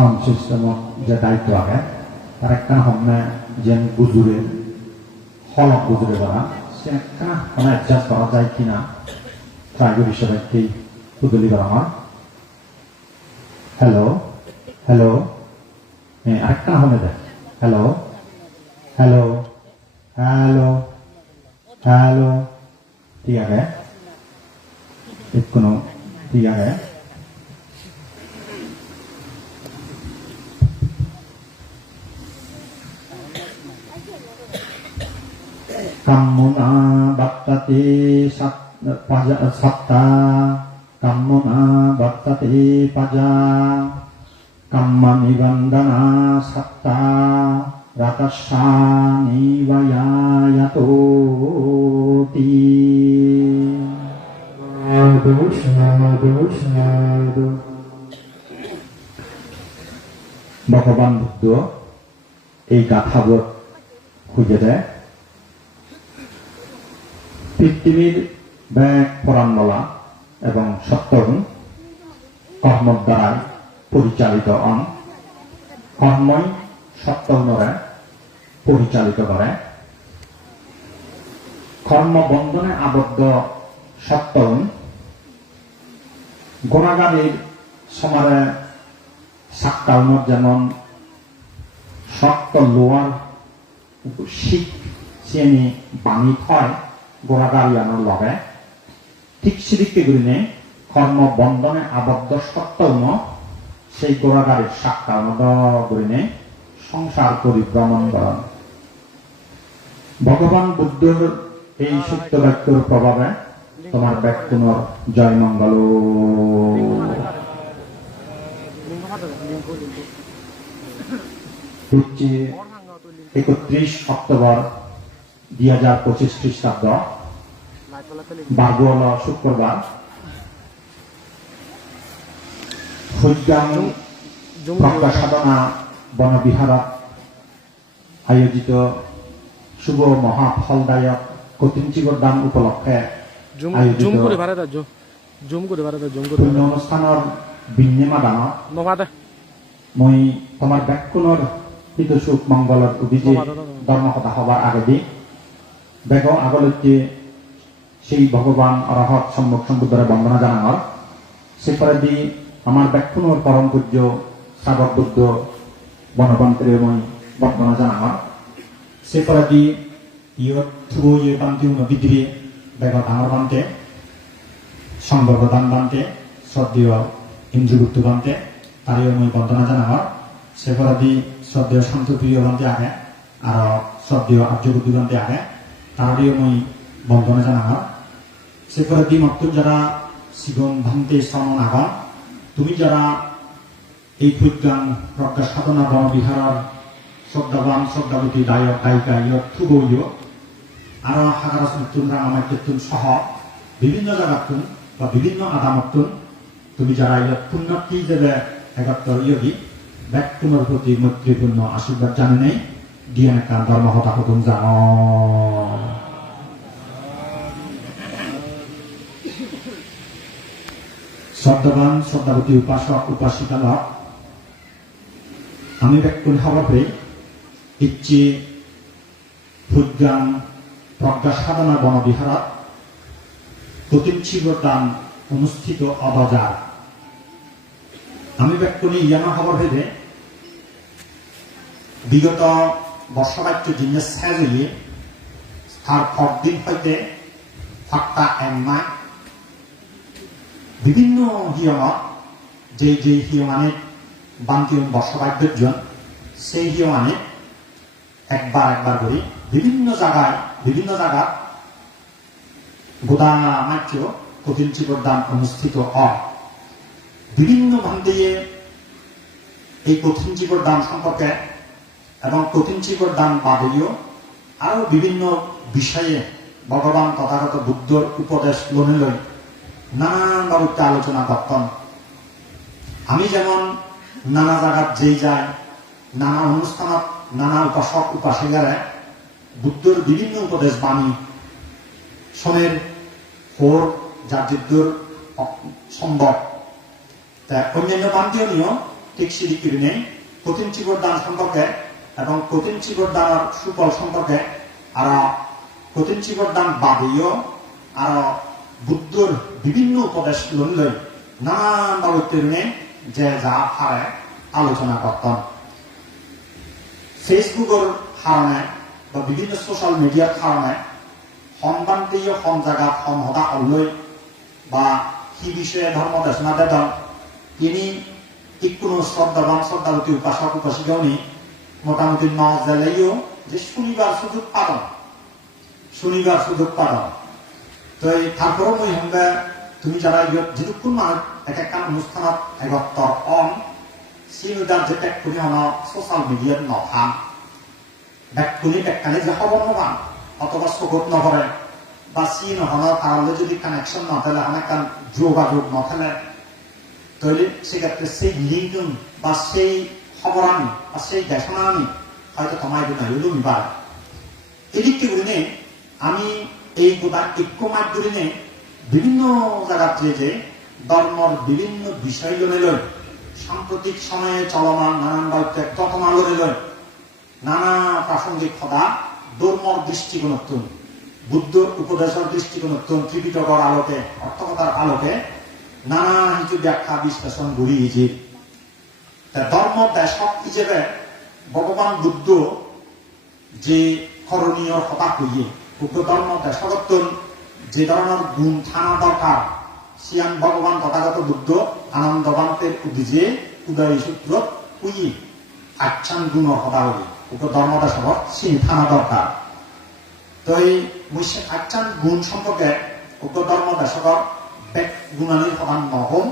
Sound system যে দায়িত্ব আগে তার একটা হমনে যেন বুজুরে হলক বুজুরে করা সে একটা মানে অ্যাডজাস্ট করা যায় কিনা ট্রাইবেল হিসেবে কি পুতুলি করা আমার হ্যালো হ্যালো আরেকটা হমে দেখ হ্যালো হ্যালো হ্যালো হ্যালো ঠিক আছে কোনো ঠিক আছে কাম্মনা বাত্তাতে সাত্তা কাম্মনা বাত্তাতে পাজা কাম্মা নিবন্ধনা সাত্তা রাতাশানি বায়ায়াতোতি ভগবান বুদ্ধ এই গাথাবোধ খুঁজে দেয় পৃথিবীর ব্যাগ পরাণবলা এবং সত্যগুণ কর্মর দ্বারাই পরিচালিত হন কর্মই সত্যগুণরে পরিচালিত করে কর্মবন্ধনে আবদ্ধ সত্যগুণ গুণাগারীর সমারে সাক্কাউনত যেমন শক্ত লোয়ার শিখ চেনি বাণী হয় গোড়াগারিয়ানোর লগে ঠিক সিদিকে গুলিনে কর্ম বন্ধনে আবদ্ধ সত্ত্বেও সেই গোড়াগারির সাক্ষাৎ গুলিনে সংসার পরিভ্রমণ করেন ভগবান বুদ্ধর এই সত্য বাক্যর প্রভাবে তোমার ব্যক্তির জয় মঙ্গল হচ্ছে 31 অক্টোবর 2025 খ্রিস্টাব্দ বারগুয়াল শুক্রবার প্রজ্ঞা সাধনা বনবিহারত আয়োজিত শুভ মহাফলদায়ক কঠিনচিগর দান উপলক্ষে আয়োজিত অনুষ্ঠানের বিনিমা দানত মই তোমার ব্যাকুণর হিত সুখ মঙ্গলের অভিযোগ ধর্মকথা হবার আগে দি বেগ আগলৈকে সেই ভগবান অরহত সম্মুখ সম্বুদ্ধরে বন্দনা জানানোর সেপরে দি আমার ব্যাকুণর পরম পূজ্য সাগর বুদ্ধ বনবন্ত্রে মই বন্দনা জানানোর সেপরে দি ইয়ত থুবো ইয়ে বান্তি বিদ্রি বেগ ডাঙর বান্তে সংবর্ধদান বান্তে শ্রদ্ধেয় ইন্দ্রগুপ্ত বান্তে তারিও মই বন্দনা জানানোর সেপরে দি শ্রদ্ধেয় শান্তপ্রিয় বান্তে আগে আর শ্রদ্ধেয় আর্যবুদ্ধি বান্তে আগে তারিও মই বন্দনা জানানোর সেপরে দি মত যারা শিগম ভান্তে শ্রমণ আগন তুমি যারা এই প্রজ্ঞান প্রজ্ঞা সাধনা বনবিহার শ্রদ্ধাবান শ্রদ্ধাবতী গায়ক গায়িকা ইয়ত থুবইয় আর হাগারাস নতুন রাঙামাই কীর্তন সহ বিভিন্ন জায়গাতুন বা বিভিন্ন আদামতুন তুমি যারা ইয়ত পুণ্যটি দেবে একাত্তর ইয়গি ব্যক্তির প্রতি মৈত্রীপূর্ণ আশীর্বাদ জানে নেই দিয়ে একটা ধর্ম হতাহতুন জান শ্রদ্ধাবান শ্রদ্ধাবতী উপাসক উপাসিকালক আমি ব্যক্তির হওয়াতে ইচ্ছে প্রজ্ঞান প্রজ্ঞা সাধনা বনবিহারত কঠিনচিগর দান অনুষ্ঠিত অবজার আমি ব্যক্তির ইয়ানা হবার ভেদে বিগত বর্ষবাক্য জিনিস সাজিয়ে তার পরদিন হইতে ফাক্তা এমমায় বিভিন্ন হিয়মত যে হিয়মানে বান্তিয়ন বর্ষবাক্যের জন সেই হিয়মানে একবার করি বিভিন্ন জায়গা গোদা মাত্র কঠিনচিগর দান অনুষ্ঠিত হয় বিভিন্ন ভান্তে এই কঠিনচিগর দান সম্পর্কে এবং কঠিনচিগর দান বাদেও আরো বিভিন্ন বিষয়ে ভগবান তথাগত বুদ্ধর উপদেশ লনে লই নানান বাবুতে আলোচনা করতেন আমি যেমন নানা জায়গাত যেই যাই নানা অনুষ্ঠানত নানা উপাসক উপাসিকারা বুদ্ধর বিভিন্ন উপদেশ বাণী শোনের হোর জাতির সম্ভব অন্যান্য বান্তিও ঠিক সিদিকির নেই কঠিন চিবর দান সম্পর্কে এবং কঠিন চিবর দানের সুফল সম্পর্কে আর কঠিন চিবর দান বাদেও আর বুদ্ধর বিভিন্ন উপদেশ লই নানান বাবতের যে যা হারে আলোচনা করতাম ফেসবুকের কারণে বা বিভিন্ন সোশ্যাল মিডিয়ার কারণে সম্বান্তীয় সম জায়গা সম হতা হলই বা সি বিষয়ে ধর্ম দেশনা দেন তিনি ঠিক কোনো শ্রদ্ধাবান শ্রদ্ধাবতী উপাসক উপাসিকাও নি মোটামুটি নজেলেও যে শনিবার সুযোগ পালন তো তারপরেও মই সঙ্গে তুমি যারা যেটুকুন মানুষ এক একটা অনুষ্ঠানত এগত্তর অন সিনুদার যে ব্যক্তি হন সোশ্যাল মিডিয়াত নথান ব্যক্তি ব্যক্তি যে খবর নবান অথবা চকুত নকরে বা চিন হন তাহলে যদি কানেকশন নথেলে অনেক যোগাযোগ নথেলে তাহলে সেক্ষেত্রে সেই লিঙ্ক বা সেই খবরানি বা সেই দেশনানি হয়তো তোমায় নাইলো নিবার এদিকে গুলিনে আমি এই গোটা ঐক্য মাধ্যমে বিভিন্ন জায়গাতে যে ধর্মর বিভিন্ন বিষয় লই সাম্প্রতিক সময়ে চলমান নানান বাক্যে তথনা লই নানা প্রাসঙ্গিক কথা ধর্মর দৃষ্টিকোণ বুদ্ধ উপদেশের দৃষ্টিকোণ ত্রিপিটকের আলোকে অর্থকথার আলোকে নানা কিছু ব্যাখ্যা বিশ্লেষণ ঘুরিয়েছে ধর্ম দেশক হিসেবে ভগবান বুদ্ধ যে করণীয় কথা কইয়ে বুদ্ধ ধর্ম দেশকত্ব যে ধরনের গুণ থানা দরকার সিয়ান ভগবান তথাগত বুদ্ধ আনন্দবান্তের উদ্দিজে উদয় সূত্র কুইয়ে আচ্ছান গুণর কথা বলি বুদ্ধ ধর্ম দেশক সিন থানা দরকার তো এই আচ্ছান গুণ সম্পর্কে বুদ্ধ ধর্ম দেশকৰ গুণালীর সমান নহম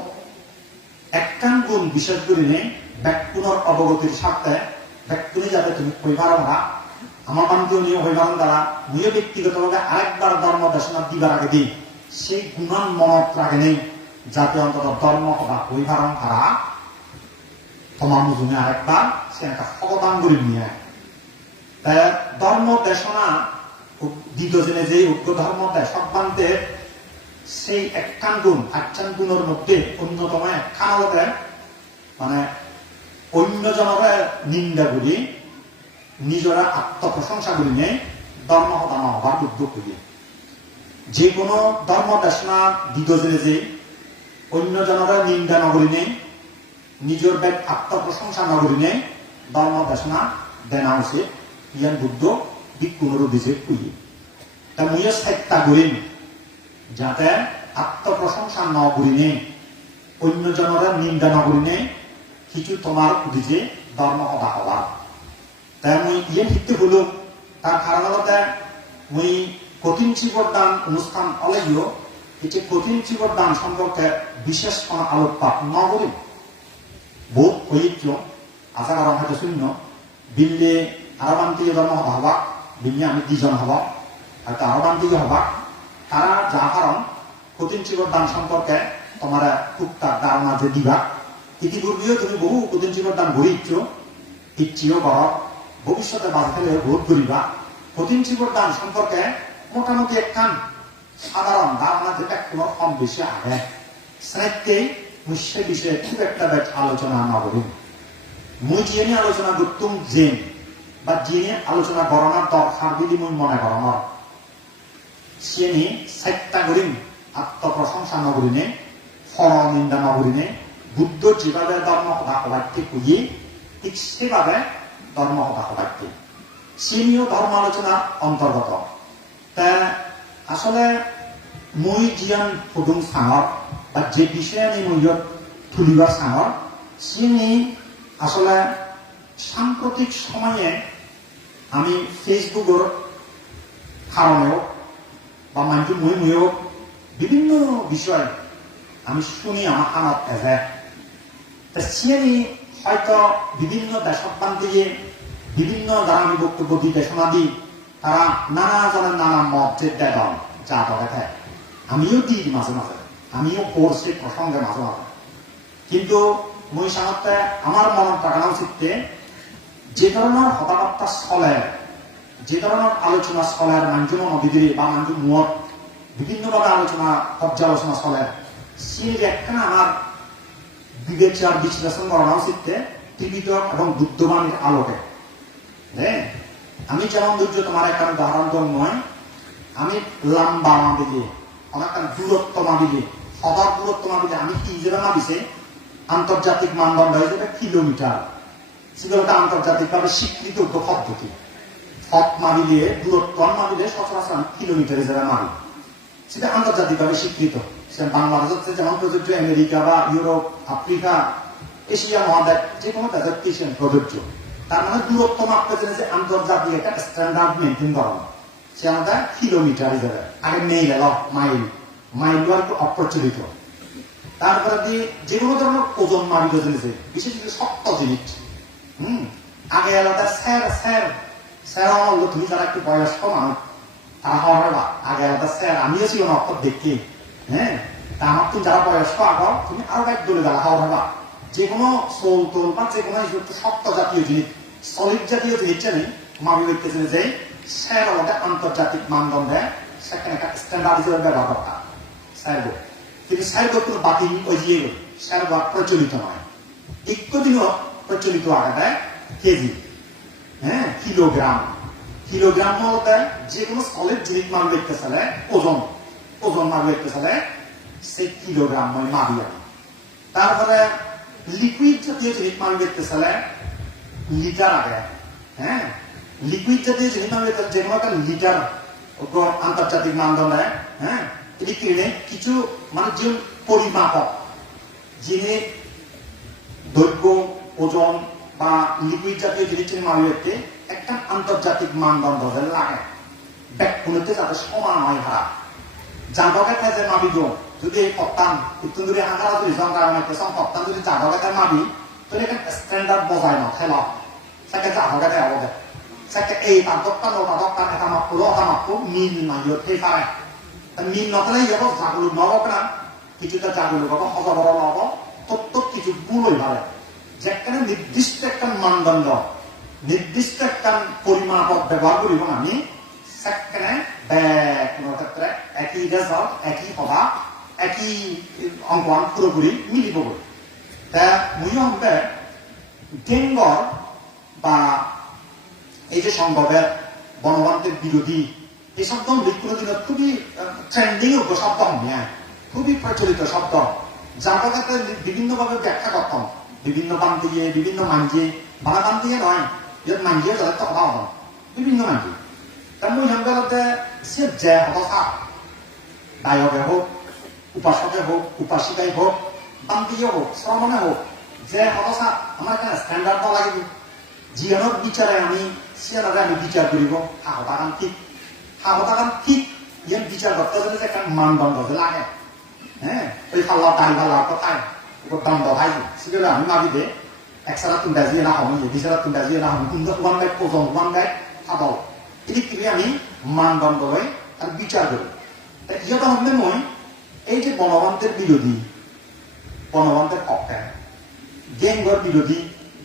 একখান গুণ বিশেষ করে নেই ব্যাকুণর অবগতির স্বার্থে ব্যাকুণে যাতে তুমি কইবার না আমার বান্ধব নিয়ে হইবার দ্বারা মুয়ে ব্যক্তিগতভাবে আরেকবার ধর্ম দেশনা দিবার আগে দিই সেই গুণান মনত রাখে নেই যাতে অন্তত ধর্ম সভা হইবার তারা তোমার মুজুনে আরেকবার সে একটা অবদান করে নিয়ে তাই ধর্ম দেশনা দ্বিতীয় যে উগ্র ধর্ম দেশক বান্ধে সেই একখান গুণ আচ্ছান গুণের মধ্যে অন্যতম একখান হতে মানে অন্যজনকে নিন্দা করি নিজরা আত্মপ্রশংসা করি নেই ধর্ম হতা নহবার বুদ্ধ করি যে কোনো ধর্ম দেশনা দ্বিতীয় যে অন্যজনরা নিন্দা নগরী নেই নিজের ব্যাগ আত্মপ্রশংসা নগরী নেই ধর্ম দেশনা দেনা উচিত ইয়ান বুদ্ধ বিক্ষুণের দিছে কুইয়ে তা মুয়ে চেষ্টা করিম যাতে আত্মপ্রশংসা নগরী নেই অন্যজনরা নিন্দা নগরী নেই কিছু তোমার উদিছে ধর্ম হতা হবার তাই মই ইয়ে শিখতে হলো তার কারণ হলতে মই কঠিন চিবর দান অনুষ্ঠান হলেও এটি কঠিন চিবর দান সম্পর্কে বিশেষ কোনো আলোকপাত নগরী বহুত ঐক্য আশা করা হয়তো শূন্য বিল্লে আরবান্তীয় ধর্ম হবা বিল্লে আমি দুজন হবা হয়তো আরবান্তীয় হবা তারা যা কারণ কঠিন চিবর দান সম্পর্কে তোমার টুকটাক ধারণা যে দিবা ইতিপূর্বেও তুমি বহু কঠিন চিবর দান ঘুরে ইচ্ছিও কর ভবিষ্যতে বাঁচতে হলে ভোট করিবা কঠিন চিবর দান সম্পর্কে মোটামুটি একখান সাধারণ ধারণা যেটা কোনো কম বেশি আগে স্নাইতেই সে বিষয়ে খুব একটা আলোচনা না করি মুই যে নিয়ে আলোচনা করতুম জেন বা যে নিয়ে আলোচনা করানোর দরকার বলে মুই মনে করানোর সে নিয়ে চেষ্টা করিম আত্মপ্রশংসা নগরী ফল নিন্দা নগরী বুদ্ধ যেভাবে ধর্ম কথা সবাইকে কইয়ে ঠিক সেভাবে ধর্ম কথা সবাইকে সে নিয়েও ধর্ম আলোচনার অন্তর্গত তা আসলে মই জিয়ান ফুডুং সাঙর বা যে বিষয়ে আমি মূল্যত তুলিবার সাঙর সে নিয়ে আসলে সাম্প্রতিক সময়ে আমি ফেসবুকের কারণেও বা মানুষ মুয়েও বিভিন্ন বিষয় আমি শুনি আমার কানত এসে তা সিয়ে হয়তো বিভিন্ন দেশপ্রান্ত দিয়ে বিভিন্ন যারা আমি বক্তব্য দিই দেশনা দিই তারা নানা জনের নানা মত যে দেন যা দেখে আমিও দিই মাঝে মাঝে আমিও পড়ছি প্রসঙ্গে মাঝে মাঝে কিন্তু মই সাধারণত আমার মনত টাকানো উচিত যে ধরনের কথাবার্তা চলে যে ধরনের আলোচনা চলে মানুষ মনোবিধি বা মানুষ মুহূর্ত বিভিন্নভাবে আলোচনা পর্যালোচনা চলে সে একখানা আমার বিবেচার বিশ্লেষণ করানো উচিত ত্রিপিটক এবং বুদ্ধবাণীর আলোকে। হ্যাঁ, আমি যেমন ধৈর্য তোমার একটা উদাহরণ নয়, আমি লম্বা মাপিলে অনেকটা দূরত্ব মাপিলে সবার দূরত্ব মাপিলে আমি কি হিসেবে মাপিছে আন্তর্জাতিক মানদণ্ড হিসেবে কিলোমিটার। সেটা আন্তর্জাতিকভাবে স্বীকৃত পদ্ধতি। হক মাপিলে দূরত্ব মাপিলে সচরাচর কিলোমিটার হিসেবে মাপি, সেটা আন্তর্জাতিকভাবে স্বীকৃত। সেটা বাংলাদেশ হচ্ছে যেমন প্রযোজ্য, আমেরিকা বা ইউরোপ, আফ্রিকা, এশিয়া মহাদেশ যে কোনো দেশের প্রযোজ্য। তার মানে দূরত্ব মাপতে যে আন্তর্জাতিক একটা স্ট্যান্ডার্ড মেনটেন করানো, সে আমাদের কিলোমিটার হিসেবে। আগে মেইল এলো মাইল, মাইল একটু অপ্রচলিত। তারপরে দিয়ে যে কোনো ধরনের ওজন মাপিত জিনিসে, বিশেষ কিছু শক্ত জিনিস। আগে এলাকা স্যার স্যার স্যার আমার তুমি যারা একটু বয়স্ক মানুষ তারা হওয়ার বা আগে এলাকা স্যার আমিও ছিল না অক্ষর দেখি। হ্যাঁ, তা আমার তুমি যারা বয়স্ক আবার তুমি আরো এক দলে গেলা হওয়ার বা যে কোনো সোল টোল বা যে কোনো শক্ত জাতীয় জিনিস, সলিড জাতীয় জিনিস জানি মামি দেখতেছেন যে স্যার আমাদের আন্তর্জাতিক মানদণ্ডে সেখানে একটা স্ট্যান্ডার্ড হিসেবে ব্যবহার করা স্যার গো। কিন্তু স্যার গো কোনো বাকি ওই দিয়ে গেল স্যার গো প্রচলিত নয়। একদিনও প্রচলিত আগে কেজি, হ্যাঁ কিলোগ্রাম। কিলোগ্রাম বলতে যে কোনো সলিড জিনিস মান দেখতে চালে ওজন, ওজন মান দেখতে চালে সেই কিলোগ্রাম মানে মাপি আমি। তারপরে লিকুইড জাতীয় জিনিস মান দেখতে চালে লিটার আগে। হ্যাঁ, লিকুইড জাতীয় জিনিস মান দেখতে যে কোনো একটা লিটার আন্তর্জাতিক মানদণ্ডে। হ্যাঁ, লিকুইডে কিছু মানে যে পরিমাপক যিনি দৈর্ঘ্য, ওজন বা লিকুইড জাতীয় জিনিসের মালিককে একটা আন্তর্জাতিক মানদণ্ড লাগে ব্যাকুণতে যাতে সমান হয় ভাড়া জাগকে যে মাবি দিও যদি পত্তান একটু যদি হাঁকারা যদি জঙ্গার মাইতে সব পত্তান যদি জাগকে মাবি তাহলে একটা স্ট্যান্ডার্ড বজায় না খেলা সেটা জাগকে দেওয়া হবে সেটা এই পাদকটা নো পাদকটা এটা মাপলো মিল মাইও সেই পারে মিল নকলে যাব জাগুলো নবক না কিছুটা জাগুলো পাবো হজবর নব তত্ত্ব কিছু ভুল হয়ে পারে যেখানে নির্দিষ্ট একটা মানদণ্ড, নির্দিষ্ট একটা পরিমাপক ব্যবহার করিব আমি সেখানে কোনো ক্ষেত্রে একই রেজাল্ট, একই হবা, একই অঙ্কন পুরোপুরি মিলিব বলে। তা মুই হবে ডেঙ্গর বা এই যে সম্ভবের বনবান্তের বিরোধী এই শব্দ কোনো দিন খুবই ট্রেন্ডিং শব্দ হ্যাঁ, খুবই প্রচলিত শব্দ, যার ক্ষেত্রে বিভিন্নভাবে ব্যাখ্যা করতাম। বিভিন্ন বান দিয়ে বিভিন্ন মানজি বানা বান দিয়ে নয় ইয়াত মানজিও যথেষ্ট কথা হব বিভিন্ন মানজি তার মই সংবাদতে সে যে অবস্থা দায়কে হোক, উপাসকে হোক, উপাসিকাই হোক, বান দিয়ে হোক, শ্রমণে হোক, যে অবস্থা আমার এখানে স্ট্যান্ডার্ড লাগিব জীবনের বিচারে আমি সিয়ারে আমি বিচার করিব সাহতাকান ঠিক ইয়ান বিচার করতে যদি একটা মানদণ্ড লাগে। হ্যাঁ, ওই ফাল্লা দাড়ি ফাল্লার কথায় দণ্ড ভাই সেগুলো আমি মাবিদে একসারা তিনটা দিয়ে না হবো বিসারা তিনটা দিয়ে না হবো কিন্তু ওয়ান গাইড ওজন ওয়ান গাইড খাবাও এদিকে আমি মানদণ্ড হয়ে আর বিচার করি। ইয়ত হবে মই এই যে বনবান্তের বিরোধী, বনবান্তের পক্ষে, গেঙ্গর বিরোধী,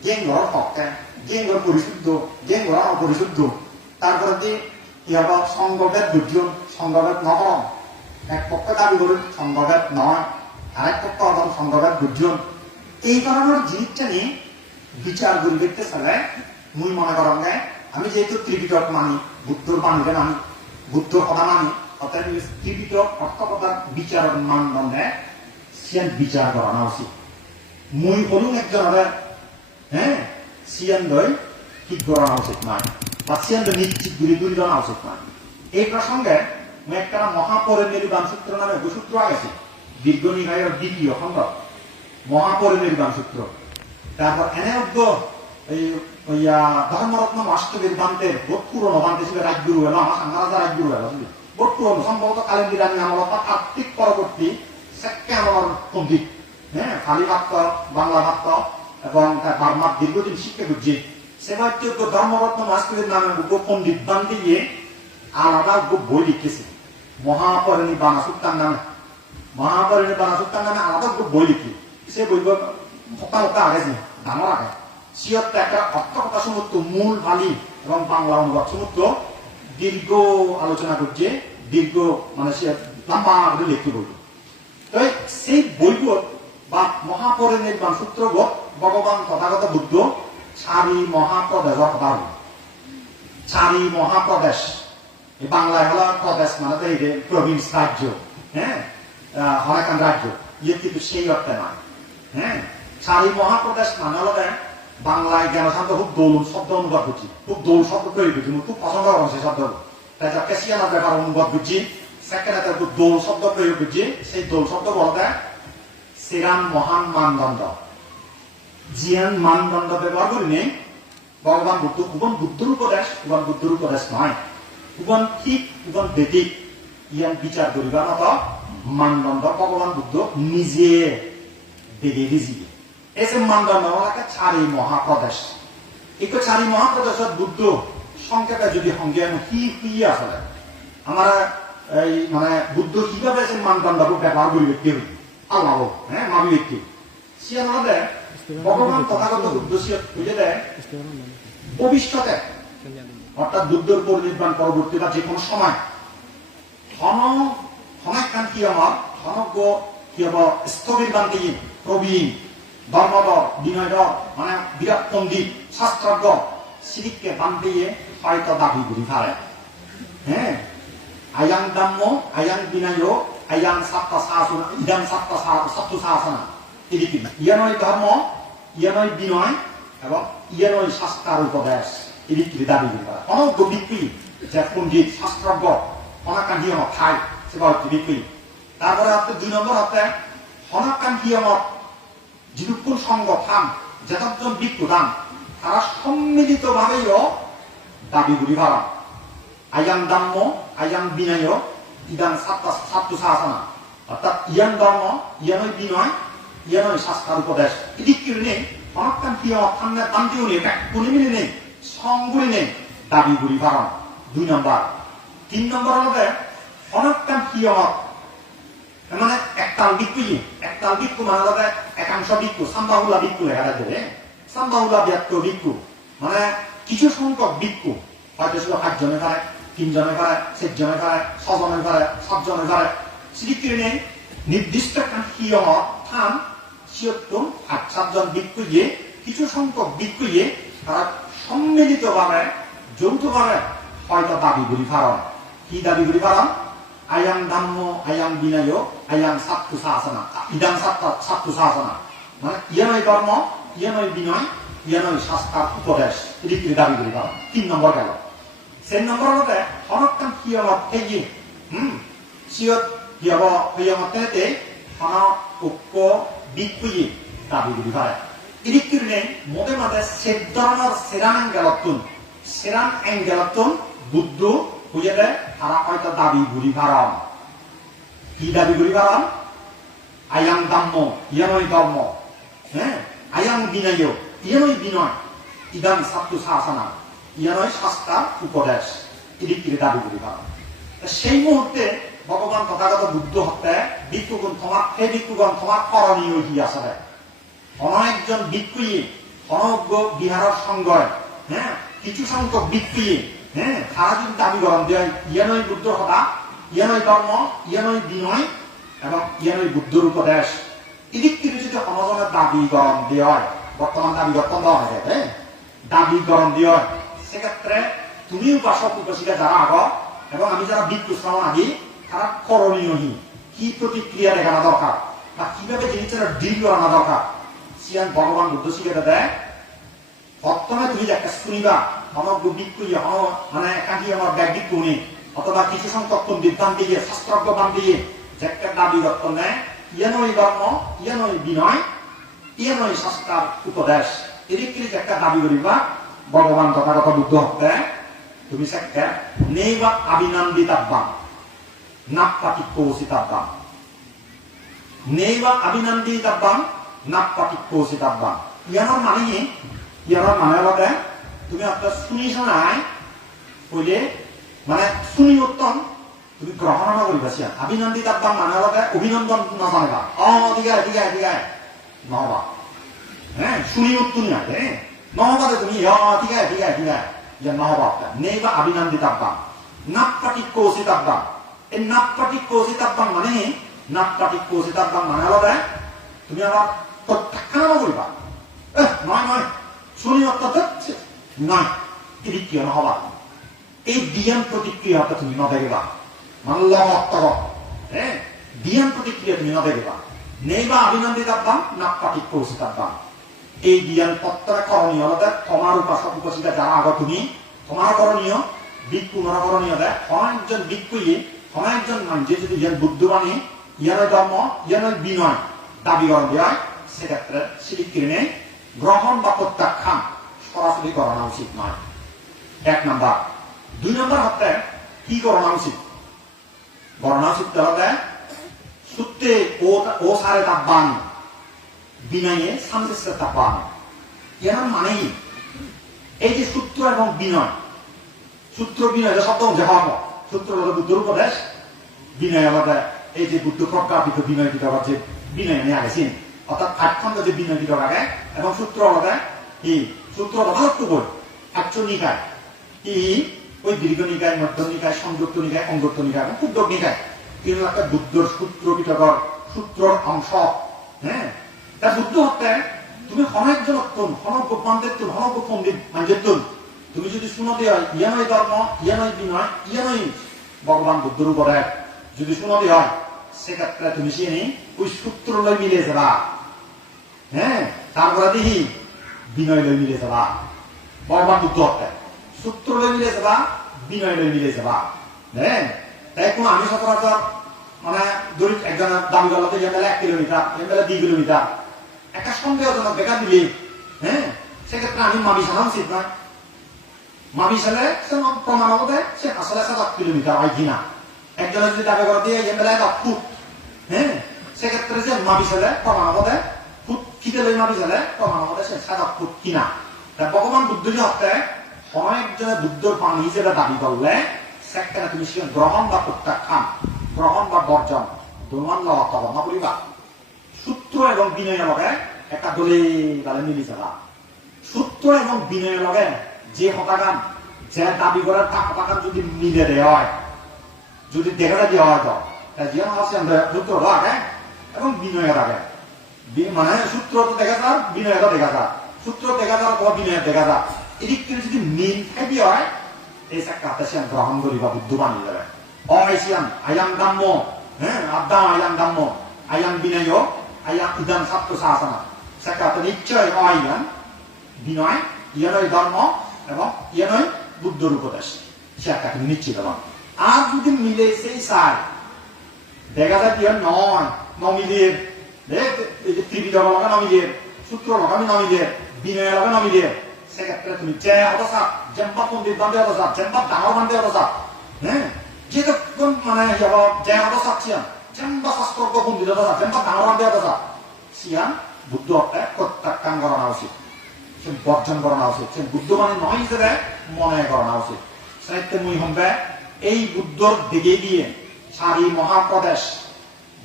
গেঙ্গর পক্ষে, গেঙ্গর পরিশুদ্ধ, গেঙ্গর অপরিশুদ্ধ, তারপরে যে ইয়াবা সংঘভেদ দুর্জন, সংঘভেদ নকরণ, এক পক্ষে দাবি করুন সংঘভেদ নয়, আরেক পক্ষ এবং সংঘাত দুর্জন, এই ধরনের জিনিসটা নিয়ে বিচার করে দেখতে চালে মুই মনে করেন আমি যেহেতু ত্রিপিটক মানি, বুদ্ধর বাণীকে মানি, বুদ্ধর কথা মানি, অর্থাৎ ত্রিপিটক অর্থকতার বিচারের মানদণ্ডে সিয়ান বিচার করানো উচিত। মুই হলুন একজনের হ্যাঁ সিয়ান দই ঠিক করানো উচিত নয় বা সিয়ান নিশ্চিত গুলি গুলি জানা উচিত নয়। এই প্রসঙ্গে মুই একটা মহাপরিনির্বাণ সূত্র নামে সূত্র আগেছি দীর্ঘ নিকায়ের দ্বিতীয় খণ্ড মহাপরিনির্বাণ সূত্র। তারপর এনে অব্দ এই ধর্মরত্ন রাষ্ট্রনির্বান্তের বহুত পুরনো বান্তে ছিল রাজগুরু হলো আমার সাংরাজা রাজগুরু হলো বহুত পুরনো সম্ভবত কালেন্দির আমি আমলত আর্থিক পরবর্তী সেক্কে আমার পণ্ডিত হ্যাঁ খালি ভাত্ত বাংলা ভাত্ত এবং তার বার্মার দীর্ঘদিন শিক্ষা করছি সেবাচ্যোগ্য ধর্মরত্ন রাষ্ট্রের নামে পণ্ডিত বান্তি গিয়ে আলাদা বই লিখেছে মহাপরিনির্বাণ সূত্রার নামে। মহাপরিনির্বাণ সূত্রার নামে আলাদা বই লিখি সে বই হতা আগে ডাঙর আগে সিয়ত একটা অর্থকথা সমুদ্র মূল বালি এবং বাংলা অনুবাদ সমুদ্র দীর্ঘ আলোচনা করছে, দীর্ঘ মানে সে লম্বা করে লিখতে বলল। তো সেই বইগুলো বা মহাপরিনির্বাণ সূত্রগত ভগবান তথাগত বুদ্ধ চারি মহাপ্রদেশৰ কথা চারি মহাপ্রদেশ বাংলায় হলো প্রদেশ মানে তো এই যে প্রভিন্স রাজ্য হ্যাঁ হরাকান রাজ্য ইয়ে কিন্তু সেই অর্থে নয় হ্যাঁ চারি মহাপ্রদেশ মানে হলো বাংলায় জ্ঞানশান্ত খুব দৌল শব্দ অনুবাদ করছি খুব দৌল শব্দ তৈরি করছি খুব পছন্দ করুন সেই শব্দ তাই কেশিয়ানার ব্যাপার অনুবাদ করছি সেকেন্ডে খুব দৌল শব্দ প্রয়োগ করছি সেই দৌল শব্দ বলতে শ্রীরাম মহান মানদণ্ড জিয়ান মানদণ্ড ব্যবহার করি নেই ভগবান বুদ্ধ উবন বুদ্ধর উপদেশ নয় উবন ঠিক উবন বেদিক ইয়ান বিচার করিবার মতো মানদণ্ড ভগবান বুদ্ধ নিজে বেদে দিয়েছিলেন এই যে মানদণ্ড চারি মহাপ্রদেশ এই চারি মহাপ্রদেশত বুদ্ধ সংক্ষেপে যদি সংজ্ঞান কি আসলে আমার এই মানে বুদ্ধ কিভাবে যে মানদণ্ডকে ব্যবহার করি ব্যক্তি হই আল্লাহ হ্যাঁ মাবি ব্যক্তি সে আমাদের ভগবান তথাগত বুদ্ধ বুঝে দেয় ভবিষ্যতে অর্থাৎ বুদ্ধর পরিনির্বাণ পরবর্তী বা যে কোনো সময় ক্ষণাকান কি আমার ক্ষণজ্ঞ কি হব স্থবির বান্তি প্রবীণ ধর্মদর বিনয়দর মানে বিরাট পণ্ডিত শাস্ত্রজ্ঞ সিরিককে বান্ধিয়ে হয়তো দাবি ঘুরি ফারে হ্যাঁ আয়াং দাম্য আয়াং বিনয় আয়াং সাত্তা শাসনা ইদাং সাত্তা সাত্তু শাসনা এদিকে ইয়ানয় ধর্ম ইয়ানয় বিনয় এবং ইয়ানয় শাস্ত্রার উপদেশ এদিকে দাবি ঘুরি ফারে অনজ্ঞ বিক্রি যে পণ্ডিত শাস্ত্রজ্ঞ অনাকাঙ্ক্ষী খায় সেটা হচ্ছে বিক্রি তারপরে আপনি 2 নম্বর হচ্ছে অনাকাঙ্ক্ষী যিদুক্ষণ সঙ্গ থান যেতজন বিক্ষু দান তারা সম্মিলিত ভাবেও দাবি গুলি ভাড়া আয়াং দাম্য আয়াং বিনয় ইদাং ছাত্র শাসনা অর্থাৎ ইয়ান ধর্ম ইয়ানই বিনয় ইয়ানই শাস্ত্রার উপদেশ এদিক নেই অনাকাঙ্ক্ষী থানের দান্তিও নেই কোনো মিলে নেই সংগুলি নেই দাবি গুলি ভাড়া 2 নম্বর 3 নম্বর হলে অনাকাঙ্ক্ষী মানে একতাল বিক্ষু মানে হলে একাংশ বিক্ষু সাম্বাহুলা বিক্ষু লেখা যাবে সাম্বাহুলা ব্যক্ত বিক্ষু মানে কিছু সংখ্যক বিক্ষু হয়তো ছিল 8 জনের পারে 3 জনের পারে 6 জনের পারে 6 জনের পারে 7 জনের পারে সিরিকিনে নির্দিষ্ট কাঙ্ক্ষীয় থান 7 জন বিক্ষু গিয়ে কিছু সংখ্যক বিক্ষু গিয়ে তারা সম্মিলিতভাবে যৌথভাবে হয়তো দাবিগুলি ফারণ কি দাবিগুলি ফারণ আয়াং দাম্য আয়াং বিনয় আয়াং সাত্তু শাসনা ইদাং সাত্তু শাসনা মানে ইয়ানই ধর্ম ইয়ানই বিনয় ইয়ানই শাস্ত্রার উপদেশ এদিকে দাবি করি পাওয়া 3 নম্বর গেল 4 নম্বর হতে অনকান কিয়মত থেকে সিয়ত কিয়ব হইয়মতেতে অন উক্ক বিকুই দাবি করি পায় এদিকে মধ্যে মধ্যে সেদ্ধরণর সেরান এঙ্গেলতুন বুদ্ধ বুঝলে তারা হয়তো দাবি ঘুরি ভাড়াম কি দাবি ঘুরি ভাড়াম আয়াং দাম্য ইয়ানই ধর্ম হ্যাঁ আয়াং বিনয় ইয়ানই বিনয় ইদাং সাত্তু শাসনা ইয়ানই শাস্ত্রার উপদেশ এদিকে দাবি ঘুরি ভাড়াম সেই মুহূর্তে ভগবান তথাগত বুদ্ধ হতে ভিক্ষুগণ তোমার করণীয় কি আসলে অনেকজন ভিক্ষুয়ে অনজ্ঞ বিহারের সঙ্গয় হ্যাঁ কিছু সংখ্যক ভিক্ষুয়ে হ্যাঁ তারা যদি দাবি করেন দেয় ইয়ানই বুদ্ধ কথা ইয়ানই ধর্ম ইয়ানই বিনয় এবং ইয়ানই বুদ্ধর উপদেশ এদিক থেকে যদি অনজনের দাবি গরম দেওয়া বর্তমান দাবি গঠন দেওয়া হয়ে যাবে দাবি গরম দেওয়া সেক্ষেত্রে তুমি উপাসক উপাসিকা যারা আগ এবং আমি যারা ভিক্ষু শ্রমণ আদি তারা করণীয়হীন কি প্রতিক্রিয়া দেখানো দরকার বা কিভাবে জিনিসটা ডিল করানো দরকার সিয়ান ভগবান বুদ্ধ শিখে দেয় প্রথমে তুমি একটা শুনিবা অনজ্ঞ বিক্ষু মানে একাকি আমার ব্যাগ বিক্ষু নেই অথবা কিছু সংখ্যক পণ্ডিত বান দিয়ে শাস্ত্রজ্ঞ বান দিয়ে যে একটা দাবি গঠন নেয় ইয়ানই ধর্ম ইয়ানই বিনয় ইয়ানই শাস্ত্রার উপদেশ এদিকে একটা দাবি করিবা ভগবান তথাগত বুদ্ধ হতে তুমি সেটা নেইবা অভিনন্দিতাব্বাম নাপ্পাটি কৌশিতাব্বাম নেইবা অভিনন্দিতাব্বাম নাপ্পাটি কৌশিতাব্বাম ইয়ানোর মানে হলে তুমি একটা শুনি শোনায় কইলে মানে শুনি উত্তম তুমি গ্রহণ করিবা সিয়া অভিনন্দিতাব্বাম মানে হলে অভিনন্দন নজানিবা ঠিক আছে নহবা হ্যাঁ শুনি উত্তম না নহবাতে তুমি ঠিক আছে যে নহবা নেইবা অভিনন্দিতাব্বাম নাপ্পাটি কৌশিতাব্বাম এই নাপ্পাটি কৌশিতাব্বাম মানে হলে তুমি আবার প্রত্যাখ্যান করিবা নয় নয় শুনি অত্যন্ত নয় প্রতিক্রিয়া হবা এই দিয়ান প্রতিক্রিয়াটা তুমি নদেবা মানল অত্তর হ্যাঁ দিয়ান প্রতিক্রিয়া তুমি নদেবা নেইবা অভিনন্দিত আব্বাম না পাটিক পৌঁছে আব্বাম এই দিয়ান পত্তরা করণীয় ক্ষমার উপাসক উপাসিকা যারা আগ তুমি ক্ষমার করণীয় ভিক্ষু নরকরণীয় দেয় ক্ষমা একজন ভিক্ষুয়ে ক্ষমা একজন মানুষ যদি ইয়ান বুদ্ধবাণী ইয়ানের ধর্ম ইয়ানের বিনয় দাবি করা দেয় সেক্ষেত্রে স্বীকৃতি গ্রহণ বা প্রত্যাখ্যান সরাসরি করানো উচিত নয় 1 নাম্বার 2 নাম্বার হচ্ছে কি করানো উচিত দেয় সূত্রে ও সারে তাব্বান বিনয়ে সামসে তাব্বান এর মানে এই যে সূত্র এবং বিনয় সূত্র বিনয় শব্দ যে হব সূত্র হল বুদ্ধর উপদেশ বিনয় আলাদা এই যে বুদ্ধ প্রজ্ঞাপিত বিনয় পিত যে বিনয় নিয়ে আগেছেন অর্থাৎ 8 খন্ড যে বিনয় পিত আগে এবং সূত্র আলাদা এই সূত্র ভারত বই 8 নিকায় এই ওই দীর্ঘ নিকায় মধ্য নিকায় সংযুক্ত নিকায় অঙ্গত্ব নিকায় এবং ক্ষুদ্র নিকায় তিন একটা বুদ্ধর সূত্র পিতকর সূত্রর অংশ হ্যাঁ তা বুদ্ধ হতে তুমি হনকজন হনক পণ্ডিত হনক পণ্ডিত মানজেতুন তুমি যদি শুনতে হয় ইয়ানই ধর্ম ইয়ানই বিনয় ইয়ানই ভগবান বুদ্ধর উপরে যদি শুনতে হয় সেক্ষেত্রে তুমি চিনি ওই সূত্র লই মিলে যাবা হ্যাঁ তারপরে দেখি বিনয় লই মিলে যাবা ভগবান বুদ্ধ হতে সূত্র লই মিলে যাবা বিনয় লই মিলে যাবা হ্যাঁ তাই কোন আমি সচরাচর মানে দরিদ্র একজনের দাবি করলে এমএলএ 1 কিলোমিটার এমএলএ 2 কিলোমিটার একটা সন্দেহজনক দেখা দিলে হ্যাঁ সেক্ষেত্রে আমি মাবি সানা উচিত নয় মাবি সালে সে প্রমাণ হবে সে আসলে 7 কিলোমিটার হয় কিনা একজনের যদি দাবি করে দিয়ে এমএলএ 10 ফুট হ্যাঁ সেক্ষেত্রে যে মাবি সালে প্রমাণ হবে ফুট কিতে লই মাবি সালে প্রমাণ হবে সে 7 ফুট কিনা তাই ভগবান বুদ্ধ যে হতে অনেকজনের বুদ্ধর পানি হিসেবে দাবি করলে সেখানে তুমি সে গ্রহণ বা প্রত্যাখ্যান গ্রহণ বা বর্জন দোমান না বলিবা সূত্র এবং বিনয়ের লগে একটা দলে গালে মিলি যাবা সূত্র এবং বিনয়ের লগে যে হতাগান যে দাবি করার হতাগান যদি মিলে দেওয়া হয় যদি দেখা দেওয়া হয় তো যে আছে সূত্র আগে এবং বিনয়ের আগে মানে সূত্র তো দেখা যায় বিনয় তো দেখা যায় সূত্র দেখা যাওয়ার পর বিনয় দেখা যায় এদিক থেকে যদি মিল থাকি হয় এই সাক্ষাৎ সে গ্রহণ করিবা বুদ্ধ বানিয়ে যাবে অমাইসিয়াম আয়াম দাম্য হ্যাঁ আদাম আয়াম দাম্য আয়াম বিনয় আয়াম ইদাম ছাত্র শাসনা সাক্ষাৎ নিশ্চয় অয়ান বিনয় ইয়ানই ধর্ম এবং ইয়ানই বুদ্ধর উপদেশ সে একটা নিশ্চিত হলাম আর যদি মিলে সেই সার দেখা যায় কি নয় নমিলের এই যে ত্রিবিধ লগা নমিলের সূত্র লগামি নমিলের বিনয় লগা নমিলের সেক্ষেত্রে তুমি যে অবস্থা জেম্বা পণ্ডিত বান্ধে অবস্থা জেম্বা ডাঙর বান্ধে অবস্থা হ্যাঁ যেটা মানে যে অবস্থা ছিয়ান জেম্বা শাস্ত্র পণ্ডিত অবস্থা জেম্বা ডাঙর বান্ধে অবস্থা সিয়ান বুদ্ধ প্রত্যাখ্যান করানো উচিত সে বর্জন করানো উচিত সে বুদ্ধ মানে নয় হিসেবে মনে করানো উচিত সাহিত্য মুই হম্বে এই বুদ্ধর দিকে গিয়ে সারি মহাপ্রদেশ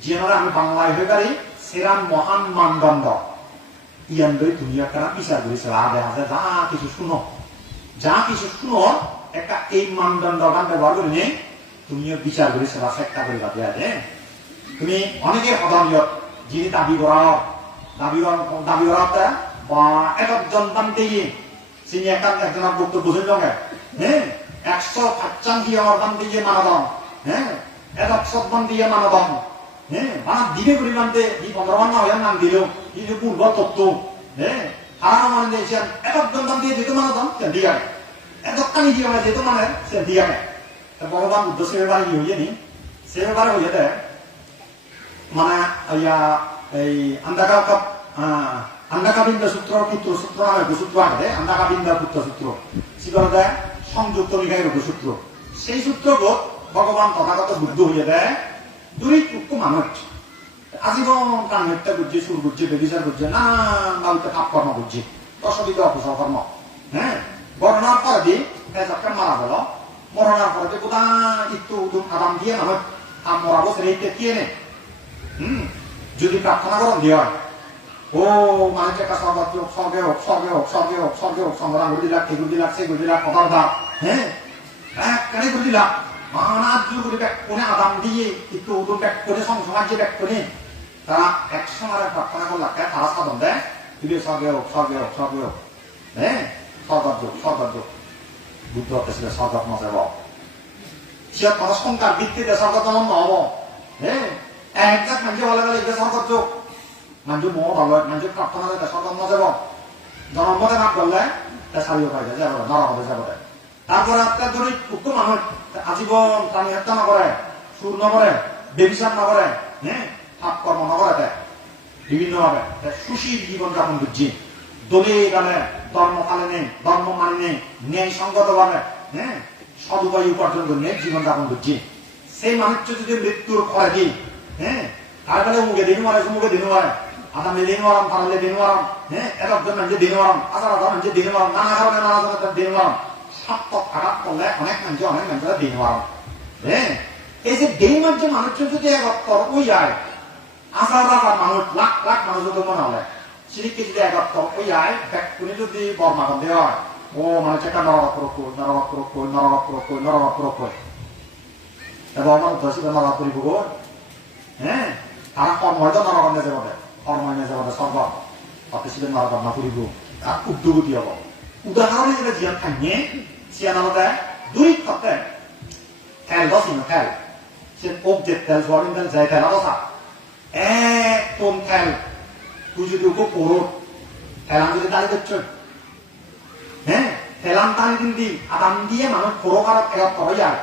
যেনারা আমি বাংলায় হয়ে পারি সেরা মহান মানদণ্ড ইয়ান দই তুমি একটা বিচার করেছে দেখা যায় যা কিছু শুনো একটা এই মানদণ্ড গান ব্যবহার করে নিয়ে তুমিও বিচার করেছে বা চেষ্টা করে বাদ দেয় তুমি অনেকে অদানীয় যিনি দাবি করা বা একজন বানতে গিয়ে তিনি একজনের বক্তব্য বুঝে যাবে হ্যাঁ 100 দিয়ে আমার বান দিয়ে মানদন হ্যাঁ 100 বান দিয়ে মানদন হ্যাঁ বান দিবে করি মানতে এই 15 মান না হয়ে নাম দিল এই যে পূর্ব তত্ত্ব হ্যাঁ আর মানে দিয়েছেন একজন বান দিয়ে যেত মানদন সে দিয়ে একটানি দিয়ে মানে যেত মানে সে দিয়ে ভগবান বুদ্ধ সেবারে কি হইয়ে নি সেবারে হইয়ে দেয় মানে এই আন্দাকাবিন্দা সূত্র পুত্র সূত্র সূত্র আগে আন্দাকাবিন্দা পুত্র সূত্র সেগুলো দেয় সংযুক্ত নিকায়ের সূত্র সেই সূত্র ভগবান তথাগত বুদ্ধ হইয়ে দেয় দুরিটুকু মানুষ আজীবন কান হত্যা করছে সুর করছে বেবিচার করছে নানান বাড়িতে পাপ কর্ম করছে দশবিধ অকুশল কর্ম হ্যাঁ বর্ণার পরে দিয়ে মারা গেল মরণার পরে কোথায় একটু আদাম দিয়ে মানুষ মরাবো সেটা কে নে যদি প্রার্থনা করন দিয়ে হয় ও মানুষ একটা স্বর্গে হোক সংগ্রাম করে দিলাম এগুলো দিলাম সেগুলো দিলাম কথা হ্যাঁ কেন করে দিলাম মানার জোর করে ব্যাক করে আদাম দিয়ে একটু উদম ব্যাক করে সমাজে ব্যাক করে তারা একসঙ্গে প্রার্থনা করলে তারা সাধন দেয় তুই স্বর্গে হোক স্বর্গে হোক স্বর্গে হোক হ্যাঁ স্বর্গ বুদ্ধ ছিল স্বর্গ মজা সিয়া কোনো সংখ্যার ভিত্তিতে স্বর্গ জন্ম নহব হ্যাঁ একজাক মানুষ বলে গেলে এটা স্বর্গ যোগ মানুষ মত হল মানুষ প্রার্থনা দেয় স্বর্গ মজাব জন্মতে না করলে তা ছাড়িও পাইছে যাব নরকতে যাব তারপরে আপনার ধরি উক্ত মানুষ আজীবন প্রাণী হত্যা নকরে সুর নকরে বেবিচার নকরে হ্যাঁ পাপ কর্ম নকরে বিভিন্ন ভাবে সুশীল জীবন যাপন করছি দলে গেলে ধর্ম পালে নেই ধর্ম মানে নেই ন্যায় সঙ্গত ভাবে হ্যাঁ সদুপায় উপার্জন করে নেই জীবন যাপন করছি সেই মানুষটা যদি মৃত্যুর করে দিই হ্যাঁ তারপরে মুখে দিন মারে আদামে দিন মারাম পারলে দিন মারাম হ্যাঁ একজন মানুষের দিন মারাম হাজার মানুষের দিন মারাম নানা কারণে নানা ধরনের দিন মারাম সাত খারাপ করলে অনেক মানুষের দিন মারাম হ্যাঁ এই যে দিন মানুষের যদি এক অক্ষর ওই যায় হাজার মানুষ লাখ মানুষ যদি মনে হলে সিরিকে যদি এক অক্ষর ওই যায় ব্যাকুনি যদি বর্মাগন দেওয়া হয় ও মানুষ একটা নরবাক্য এবং আমার দশিত নরবাক করিব হ্যাঁ তারা কর্মহয়তো নরগণ নেজে বলে কর্ময় নেজে বলে সর্ব অতিশীল নরগণ না করিব আর উদ্যোগতি হব উদাহরণে যেটা জিয়ান থাকবে সিয়ান আলাদা দুই ক্ষেত্রে খেল দশিন খেল সে অবজেক্ট খেল জরিন খেল যাই খেলা দশা এক কোন খেল তুই যদি উপ পড়ো খেলাম যদি দাঁড়িয়ে দিচ্ছ হ্যাঁ খেলাম টানি দিন দি আদাম দিয়ে মানুষ পড়ো কারো খেলা করে যায়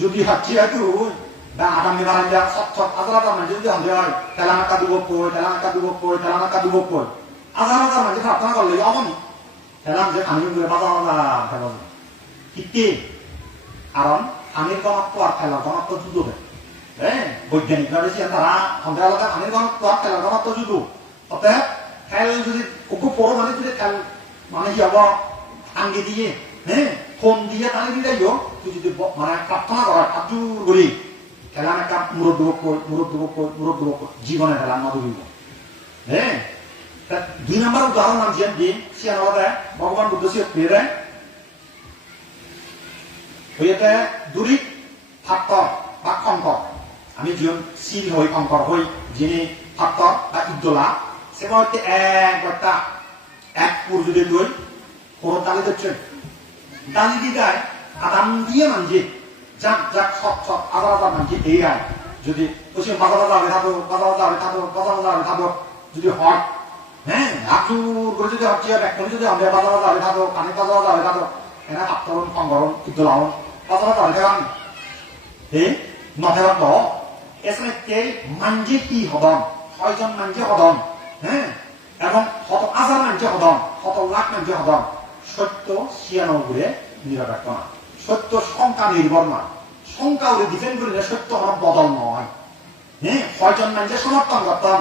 যদি হচ্ছে হয়তো বা আদাম নিবারণ যা সব আজার মানুষ যদি হলে হয় খেলাম একটা দুব পড় আজার মানুষ প্রার্থনা করলে অমনি খেলাম যে আমি বাজার কি কারণ আমির ঘনত্ব আর খেলার ঘনত্ব যুদ্ধ দেয় হ্যাঁ বৈজ্ঞানিক ভাবে তারা সন্দেহ আলাদা আমির ঘনত্ব আর খেলার ঘনত্ব যুদ্ধ অতএব খেল যদি খুব বড় মানে যদি খেল মানে কি হব আঙ্গি দিয়ে হ্যাঁ ফোন দিয়ে টানি দিলেও তুই যদি মানে প্রার্থনা করার আজুর করি খেলাম একটা মুরব্ব জীবনে খেলাম না দুর্ব হ্যাঁ দুই নম্বর উদাহরণ নাম যে সিয়ান ভগবান বুদ্ধ সে পেয়ে দেয় হইতে দূরিত ফাক্তর বা খঙ্কর আমি যিন শিল হই খঙ্কর হই যিনি ফাক্তর বা ইদ্দোলা সেটা হচ্ছে এক পুর যদি লই পুরো দালি দিচ্ছে দালি দিয়ে দেয় আদাম দিয়ে মানজি যাক সব আবার মানজি এই আয় যদি পশ্চিম বাজার থাকো যদি হয় হ্যাঁ আচুর করে যদি হচ্ছে ব্যাখ্যা যদি আমরা বাজার থাকো কানে বাজার থাকো এনা ফাক্তরণ খঙ্করণ ইদ্দোলাহন বাজার থাকান এই নথেবার তো এসে কে মানজি কি হদন 6 জন মানজি হদন হ্যাঁ এবং কত হাজার মানজি হদন কত লাখ মানজি হদন সত্য 96 নিরপেক্ষ না সত্য সংখ্যা নির্ভর না সংখ্যা ওরে ডিপেন্ড করে সত্য হওয়ার বদল নয় হ্যাঁ 6 জন মানজি সমর্থন করতাম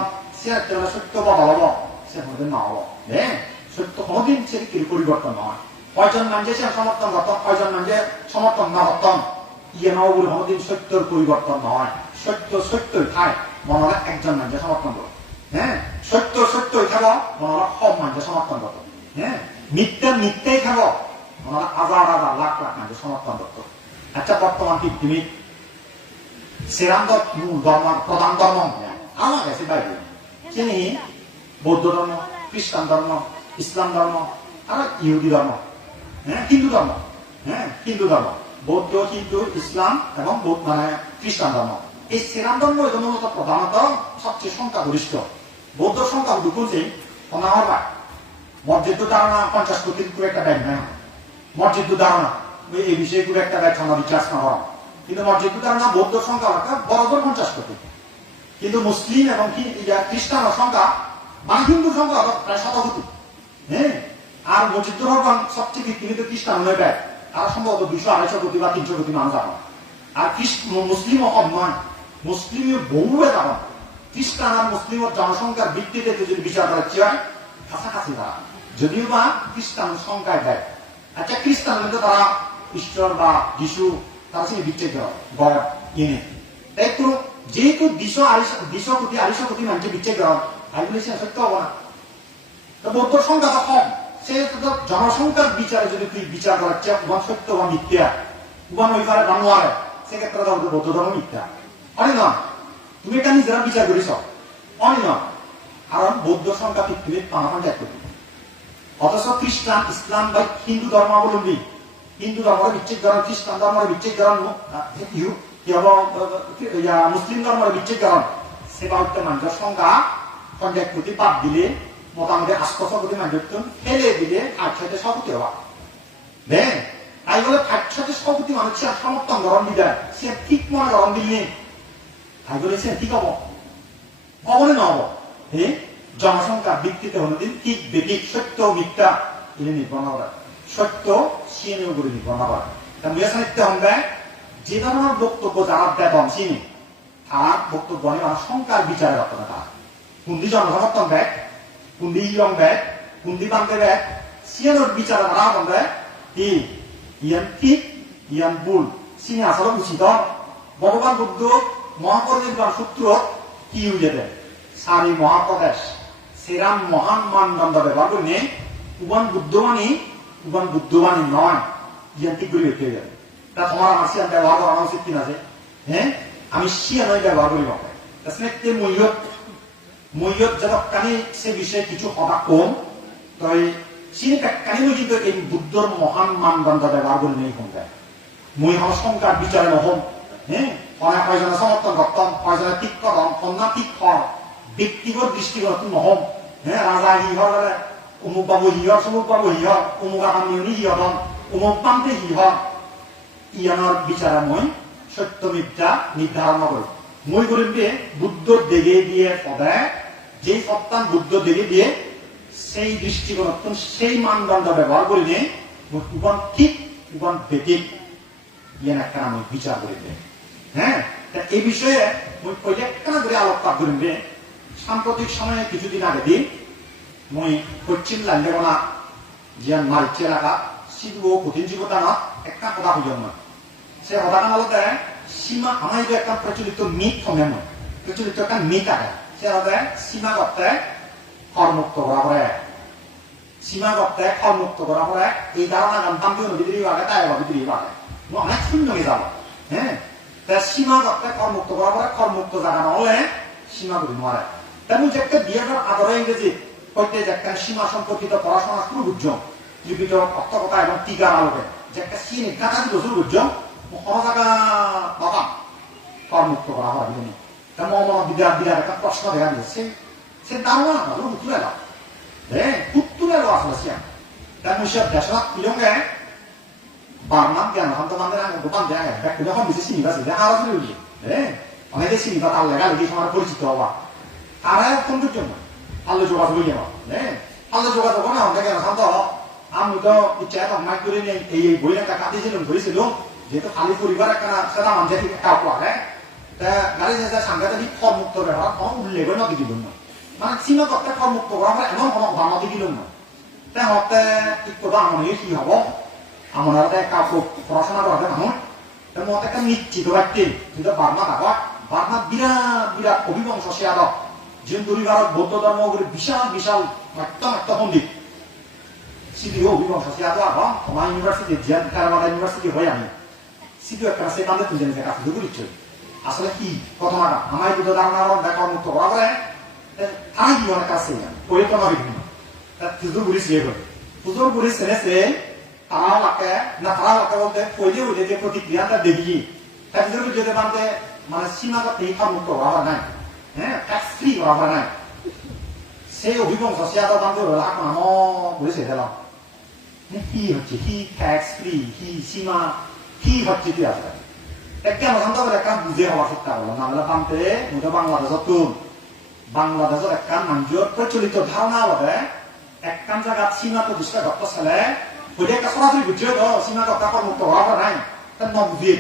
সত্য বদল হবো সে কোনদিন না হবো হ্যাঁ সত্য কোনদিন সে পরিবর্তন নয় 6 জন মানজি সে সমর্থন করতাম 6 জন মানজি সমর্থন না করতাম ইয়ে নবুর কোনদিন সত্যর পরিবর্তন নয় সত্যই খায় মনে একজন মানজি সমর্থন করো হ্যাঁ সত্যই খাবো মনে সব মানজি সমর্থন করতো হ্যাঁ মিথ্যাই খাবো মনে হাজার লাখ মানজি সমর্থন করতো আচ্ছা বর্তমান পৃথিবী শ্রীরাম মূল ধর্ম প্রধান ধর্ম আমার কাছে বাইরে তিনি বৌদ্ধ ধর্ম খ্রিস্টান ধর্ম ইসলাম ধর্ম আর ইহুদি ধর্ম হ্যাঁ হিন্দু ধর্ম বৌদ্ধ হিন্দু ইসলাম এবং মানে খ্রিস্টান ধর্ম এই শ্রীরাম ধর্ম মূলত প্রধানত সবচেয়ে সংখ্যাগরিষ্ঠ বৌদ্ধ সংখ্যা দুপুরে অনাহর পায় মসজিদ ধারণা 50 কোটির করে একটা ব্যাংক নেয় মসজিদ ধারণা এই বিষয়ে করে একটা ব্যাংক আমরা রিচার্জ না করা কিন্তু মসজিদ ধারণা বৌদ্ধ সংখ্যা বরাবর 50 কোটি কিন্তু মুসলিম এবং খ্রিস্টান সংখ্যা বা হিন্দু সংখ্যা প্রায় 100 কোটি হ্যাঁ আর মসজিদ ধর্ম সবচেয়ে পৃথিবীতে খ্রিস্টান হয়ে পায় তারা সম্ভবত 200-250 কোটি বা 300 কোটি মানুষ এখন আর মুসলিম নয় মুসলিমের বহু এখন খ্রিস্টান আর মুসলিমের জনসংখ্যার ভিত্তিতে যদি বিচার করা হয় কাছাকাছি তারা যদিও বা খ্রিস্টান সংখ্যায় দেয় আচ্ছা খ্রিস্টান কিন্তু তারা ঈশ্বর বা যিশু তারা সঙ্গে বিচ্ছেদ গড় কিনে তাই তো যেহেতু 200 কোটি 250 কোটি মানুষের বিচ্ছেদ গড় এগুলি সত্য হবো না তো বৌদ্ধ সংখ্যা তো কম সে জনসংখ্যার বিচারে যদি তুই বিচার করার উবান সত্য বা মিথ্যা উবান ওই পারে বাংলায় সেক্ষেত্রে বৌদ্ধ ধর্ম মিথ্যা আরে না তুমি এটা নিজেরা বিচার করিস অন্য কারণ বৌদ্ধ সংখ্যা পৃথিবীর ৫ কোটি অথচ খ্রিস্টান ইসলাম বা হিন্দু ধর্মাবলম্বী হিন্দু ধর্মের বিচ্ছেদকরণ খ্রিস্টান ধর্মের বিচ্ছেদকরণ মুসলিম ধর্মের বিচ্ছেদকরণ সেবা হচ্ছে মানুষের সংখ্যা ৫ কোটি বাদ দিলে মোটামুটি ৮০০ কোটি মানুষ ফেলে দিলে ৬০ কোটি হওয়া দেন তাই বলে ৬০ কোটি মানুষ সমর্থন গ্রহণ দিবে সে ঠিক মনে গ্রহণ দিলে তাই বলে সে ঠিক হব কখনো নহব জনসংখ্যার ভিত্তিতে হলদিন ঠিক বেঠিক সত্য মিথ্যা এনে নির্ভর না করে সত্য সিএনএ করে নির্ভর না করে সাহিত্য হবে যে ধরনের বক্তব্য যারা বেতন চিনি তার বক্তব্য নিয়ে সংখ্যার বিচারে রাখতে না তারা কুন্দি জনসমর্থন ব্যাগ কুন্দি ইয়ং ব্যাগ কুন্দি বান্ধে ব্যাগ সিএনএর বিচারে তারা হবে কি ইয়ান ঠিক ইয়ান ভুল চিনি আসলে উচিত ভগবান বুদ্ধ মহাপরিনির্বাণ সূত্র কি হয়ে দেয় 4 মহাপ্রদেশ সেরাম মহান মানদণ্ড ব্যবহার করে উবান বুদ্ধবাণী নয় ইয়ান ঠিক করে বেঁচে যাবে তা তোমার আমার সিয়ান ব্যবহার করা উচিত কিনা যে আমি সিয়ানই ব্যবহার করি তাছাড়া মৈয়ত যতখানি সে বিষয়ে কিছু কথা কম তবে সিনে কানি কিন্তু এই বুদ্ধর মহান মানদণ্ড ব্যবহার করে নেই কম যায় মই হল সংখ্যার বিচারে নহম অনেক কয়জনে সমর্থন করতাম কয়জনে ঠিক করতাম কন্যা ঠিক কর ব্যক্তিগত দৃষ্টিগত নহম রাজা হিহর অমুক বাবু হিহর সমুক বাবু হিহর অমুক আকামী হিহরন অমুক পান্তে হিহর ইয়ানোর বিচারে মই সত্য মিথ্যা নির্ধারণ করি মই করিম দিয়ে বুদ্ধ দেগে দিয়ে পদে যে সত্তান বুদ্ধ দেগে দিয়ে সেই দৃষ্টিকোণ সেই মানদণ্ড ব্যবহার করি নে উবন ঠিক উবন বেঠিক ইয়ান একটা আমি বিচার করি দে এই বিষয়ে মই কয়েকখানা করে আলোকপাত করিম দে সাম্প্রতিক সময়ে কিছুদিন আগে দিন মই পশ্চিম লাইনদেবনা জিয়ান মারিচ্ছে এলাকা শিখব কঠিন জীবতা না একটা কথা বুঝলাম না সে কথাটা বলতে সীমা আমার যে একটা প্রচলিত মিথ হবে নয় প্রচলিত একটা মিথ আছে সে হবে সীমা করতে করমুক্ত করা পরে সীমা করতে করমুক্ত করা পরে এই ধারণা জানতাম কি নদী আগে তাই নদী আগে অনেক শূন্য হয়ে যাব সীমা করতে করমুক্ত করা পরে করমুক্ত জায়গা নহলে সীমা করি নোয়ারে তেমন যে একটা বিয়েটার আদরে ইংরেজি হইতে যে একটা সীমা সম্পর্কিত পড়াশোনা শুরু বুঝছ লিপিত অর্থকতা এবং টিকার আলোকে যে একটা সিনে কাটা দিত শুরু বুঝছ সহজাগা বাবা করমুক্ত করা হয় বিধানী মন বিরাট বিরাট একটা প্রশ্ন দেখা দিয়েছে সে ধারণা তুলে দাও তুলে দাও আসলে সিয়াম তার মুসিয়া দেশনাথ পিলঙ্গে বারনাম জ্ঞান হান্ত মানে দোকান দেয় ব্যাগ করে এখন বেশি চিনিবা ছিল আরো চলে উঠি অনেকে চিনিবা তার লেগা লেগে সময় পরিচিত হবা তারা সৌন্দর্য নয় আল্লো যোগাযোগ হয়ে যাবা আল্লো যোগাযোগ না আমাকে জ্ঞান হান্ত আমি তো ইচ্ছা এখন মাইক করে নিয়ে এই বই একটা কাটিয়েছিলাম ধরেছিলাম যেহেতু খালি পরিবার একটা সেটা মানুষের কাউ আগে তা গাড়ি যে সাংঘাতিক করমুক্ত ব্যবহার কোনো উল্লেখ নদী দিল না মানে সীমা করতে করমুক্ত করা হয় এমন কোনো নদী দিল না তাই হতে ঠিক কথা আমার কি হব আমার কাউকে পড়াশোনা করাতে মানুষ তার মতে একটা নিশ্চিত রাখতেন যদি বার্মা থাকা বার্মা বিরাট বিরাট অভিবংশ সে আদক যে পরিবারত বৌদ্ধ ধর্ম বিশাল বিশাল একটা পণ্ডিত সিটিও অভিবংশ সে আদক আবার তোমার ইউনিভার্সিটি জিয়ান কারামাদা ইউনিভার্সিটি হয়ে আমি সিটিও একটা সে কান্দে তুলে নিতে কাছে বুঝছো আসলে কি ঘটনাটা আমার বুদ্ধ ধারণা দেখা মুক্ত করা করে তারা কি অনেক কাছে ওই তো নয় বিভিন্ন পুজোর গুলি সিয়ে করে পুজোর গুলি সেনেছে তারা লাকে না তারা লাকে বলতে পয়লে উঠে যে প্রতিক্রিয়াটা দেখি তার ভিতরে যেতে পারতে মানে সীমাগত মুক্ত করা নাই ট্যাক্স ফ্রি করা নাই সেই অভিবংশ সে আদা দাম করে লাখ নাম বলেছে দিলাম কি হচ্ছে কি ট্যাক্স ফ্রি কি সীমা কি হচ্ছে কি আছে কেন জানতে পারে একটা বুঝে হওয়ার চেষ্টা করলাম না বলে পান্তে মধ্যে বাংলাদেশের একটা মানুষের প্রচলিত ধারণা হবে একখান জায়গা সীমা প্রতিষ্ঠা করতে ছেলে ওইটা একটা সরাসরি বুঝিয়ে তো সীমা কথা কর্মুক্ত হওয়া নাই তার ন বুঝিয়ে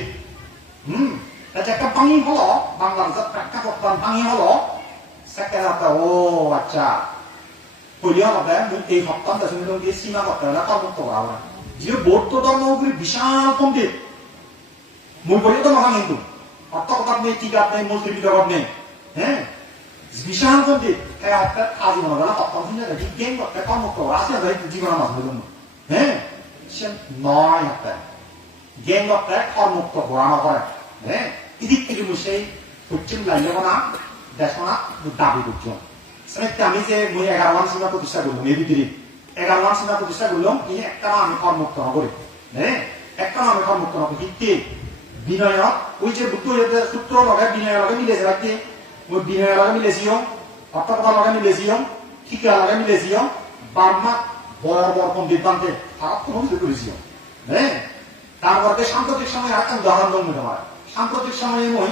একটা ভাঙি হলো বাংলাদেশের প্রেক্ষাপট ভাঙি হলো সেকেন্ড ও আচ্ছা হইলে হবে এই সপ্তাহ দিয়ে সীমা করতে হলে কর্মুক্ত করা হয় যে বৌদ্ধ ধর্মগুলি বিশাল পণ্ডিত মই বলি তো নহয় কিন্তু অর্থকথাত নেই টিকাত নেই মূল ত্রিপিটকত নেই বিশাল পণ্ডিত সেই অর্থাৎ আজীবন বেলা সপ্তম শুনে দেখি গেম করতে কর্মুক্ত আছে জীবনের মাঝে জন্য সে নয় অর্থাৎ গেম করতে কর্মুক্ত ঘোরানো করে এদিক থেকে সেই পশ্চিম লাইলে না দেশনা দাবি করছেন সেটা আমি যে মই 11 সীমা প্রতিষ্ঠা করলাম এই ভিতরে 11 সীমা প্রতিষ্ঠা করলাম এই একটা আমি কর্মুক্ত নগরে হ্যাঁ একটা আমি কর্মুক্ত নগর হিতে বিনয় ওই যে বুদ্ধ সূত্র লগে বিনয় লগে মিলেছে রাখতে ওই বিনয় লগে মিলেছিও অর্থকথা লগে মিলেছিও ঠিকা লগে মিলেছিও বার্মা বড় বড় পণ্ডিত বানতে তারা কোনো কিছু করেছিও হ্যাঁ তারপরে সাম্প্রতিক সময় আরেকটা উদাহরণ দিতে পারে সাম্প্রতিক সময়ে মই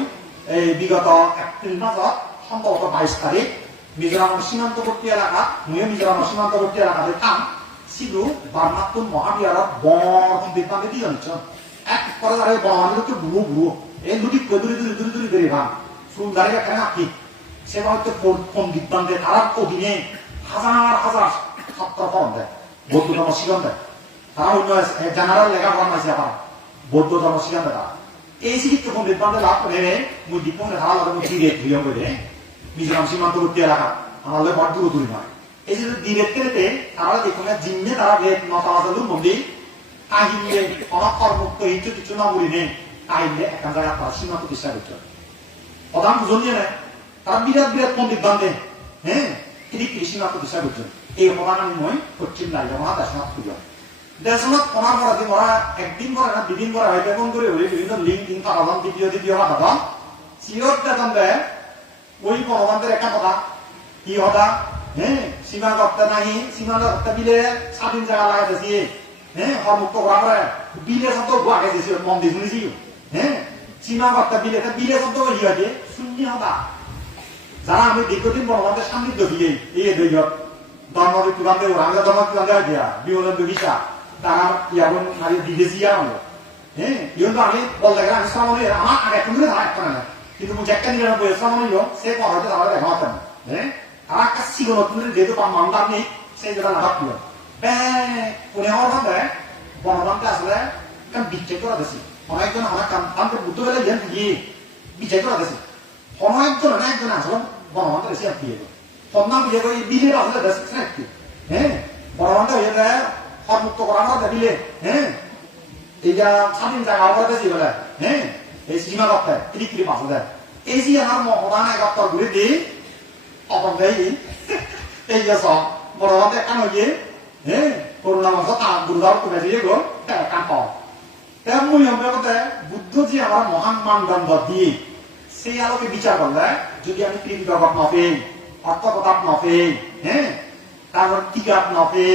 এই বিগত এপ্রিল মাসত সম্ভবত 22 তারিখ মিজোরামের সীমান্তবর্তী এলাকা মুয়ে মিজোরামের সীমান্তবর্তী এলাকাতে কাম সিধু বার্মাতুন মহাবিহারত বড় পণ্ডিত বানতে দিয়ে জানিছেন এক করে দাঁড়িয়ে বড় বুড়ো বুড়ো এই দুটি দূরে বেড়ে ভান চুল দাঁড়িয়ে এখানে আঁকি সেটা হচ্ছে পণ্ডিত বানতে তার অধীনে হাজার হাজার ছাত্র ফরম দেয় বৌদ্ধ ধর্ম শিখন দেয় তারা অন্য জেনারেল লেখাপড়া নাইছে আবার বৌদ্ধ ধর্ম শিখন দেয় তারা এই শিক্ষিত পণ্ডিত বানতে লাভ করে মুই দীপনে ধারা লাগে মুই ডিরেক্ট হইয়া করে মিজোরাম সীমান্তবর্তী এলাকা আমাদের বড় দূরে নয় এই যে ডিরেক্ট কেটে তারা দেখুন জিন্নে তারা নতাবাজালুর মন্দির কাহিনী অনেক কর্মুক্ত হিংসু কিছু না বলি নেই কাহিনী এখান জায়গা তারা সীমা প্রতিষ্ঠা করছে প্রধান বুঝন নিয়ে নেয় তারা বিরাট বিরাট পণ্ডিত বান্ধে হ্যাঁ এদিকে সীমা প্রতিষ্ঠা করছেন এই প্রধান আমি নয় পশ্চিম নারীরা মহাদাসনাথ পুজো দেশনাথ কোনার পড়াতে ওরা একদিন করে না দুদিন করে হয়তো এখন করে বিভিন্ন লিঙ্ক লিঙ্ক পাঠালাম দ্বিতীয় পাঠালাম সিওর দেখান দেয় ওই গণতন্ত্রের একটা কথা কি কথা হ্যাঁ সীমা করতে নাহি সীমা করতে বিলে স্বাধীন জায়গা লাগাইতেছি হ্যাঁ হরমুক্ত করা করে বিলে শব্দ আগে দিয়েছি মন্দির শুনেছি হ্যাঁ সীমা করতে বিলে শব্দ ইয়ে শূন্য হতা যারা আমি দীর্ঘদিন গণতন্ত্রের সান্নিধ্য দিয়ে এই দৈব ধর্ম বিবাদে ওরা আমরা ধর্ম বিবাদে দিয়া বিনোদন দুগিসা তারা ইয়াগুন মারি বিদেশি হলো হ্যাঁ ইউন তো আমি বলতে গেলে আমি শ্রমণী আমার আগে তুমি ধারা একটা না কিন্তু মুঝে একটা 99 শ্রমণী সে পড়াতে তারা দেখা হতো না হ্যাঁ তারা একটা সিগন তুমি যেহেতু মামলার নেই সেই যেটা লাভ দিল কোনে হওয়ার ভাবে গণতন্ত্রে আসলে কারণ বিচ্ছেদ করা দিয়েছি অনেকজন অনেক কামকে বুদ্ধ বেলা যেন দিয়ে বিচ্ছেদ করা দিয়েছি অনেকজন আসলে গণতন্ত্রে এসে দিয়ে সন্ধান বুঝে করে বিলের আসলে দেশ নাকি হ্যাঁ গণতন্ত্র হয়ে যায় হরমুক্ত করা না বিলে হ্যাঁ এই যা স্বাধীন জায়গা অবস্থা ছিল হ্যাঁ এই সীমা করতে তিরিক্রি পাশে দেয় এই যে আমার মহান একাত্তর ঘুরে দিই অপর দেয় এই যে সব বড় হাতে কান হয়ে হ্যাঁ করোনা মাস তা গুরুদার করে দিয়ে গো কান পাও তেমনি আমরা কথা বুদ্ধ যে আমার মহান মানদণ্ড দিয়ে সেই আলোকে বিচার করলে যদি আমি কৃতি জগৎ নপে অর্থকথাপ নপে হ্যাঁ তারপর টিকাপ নপে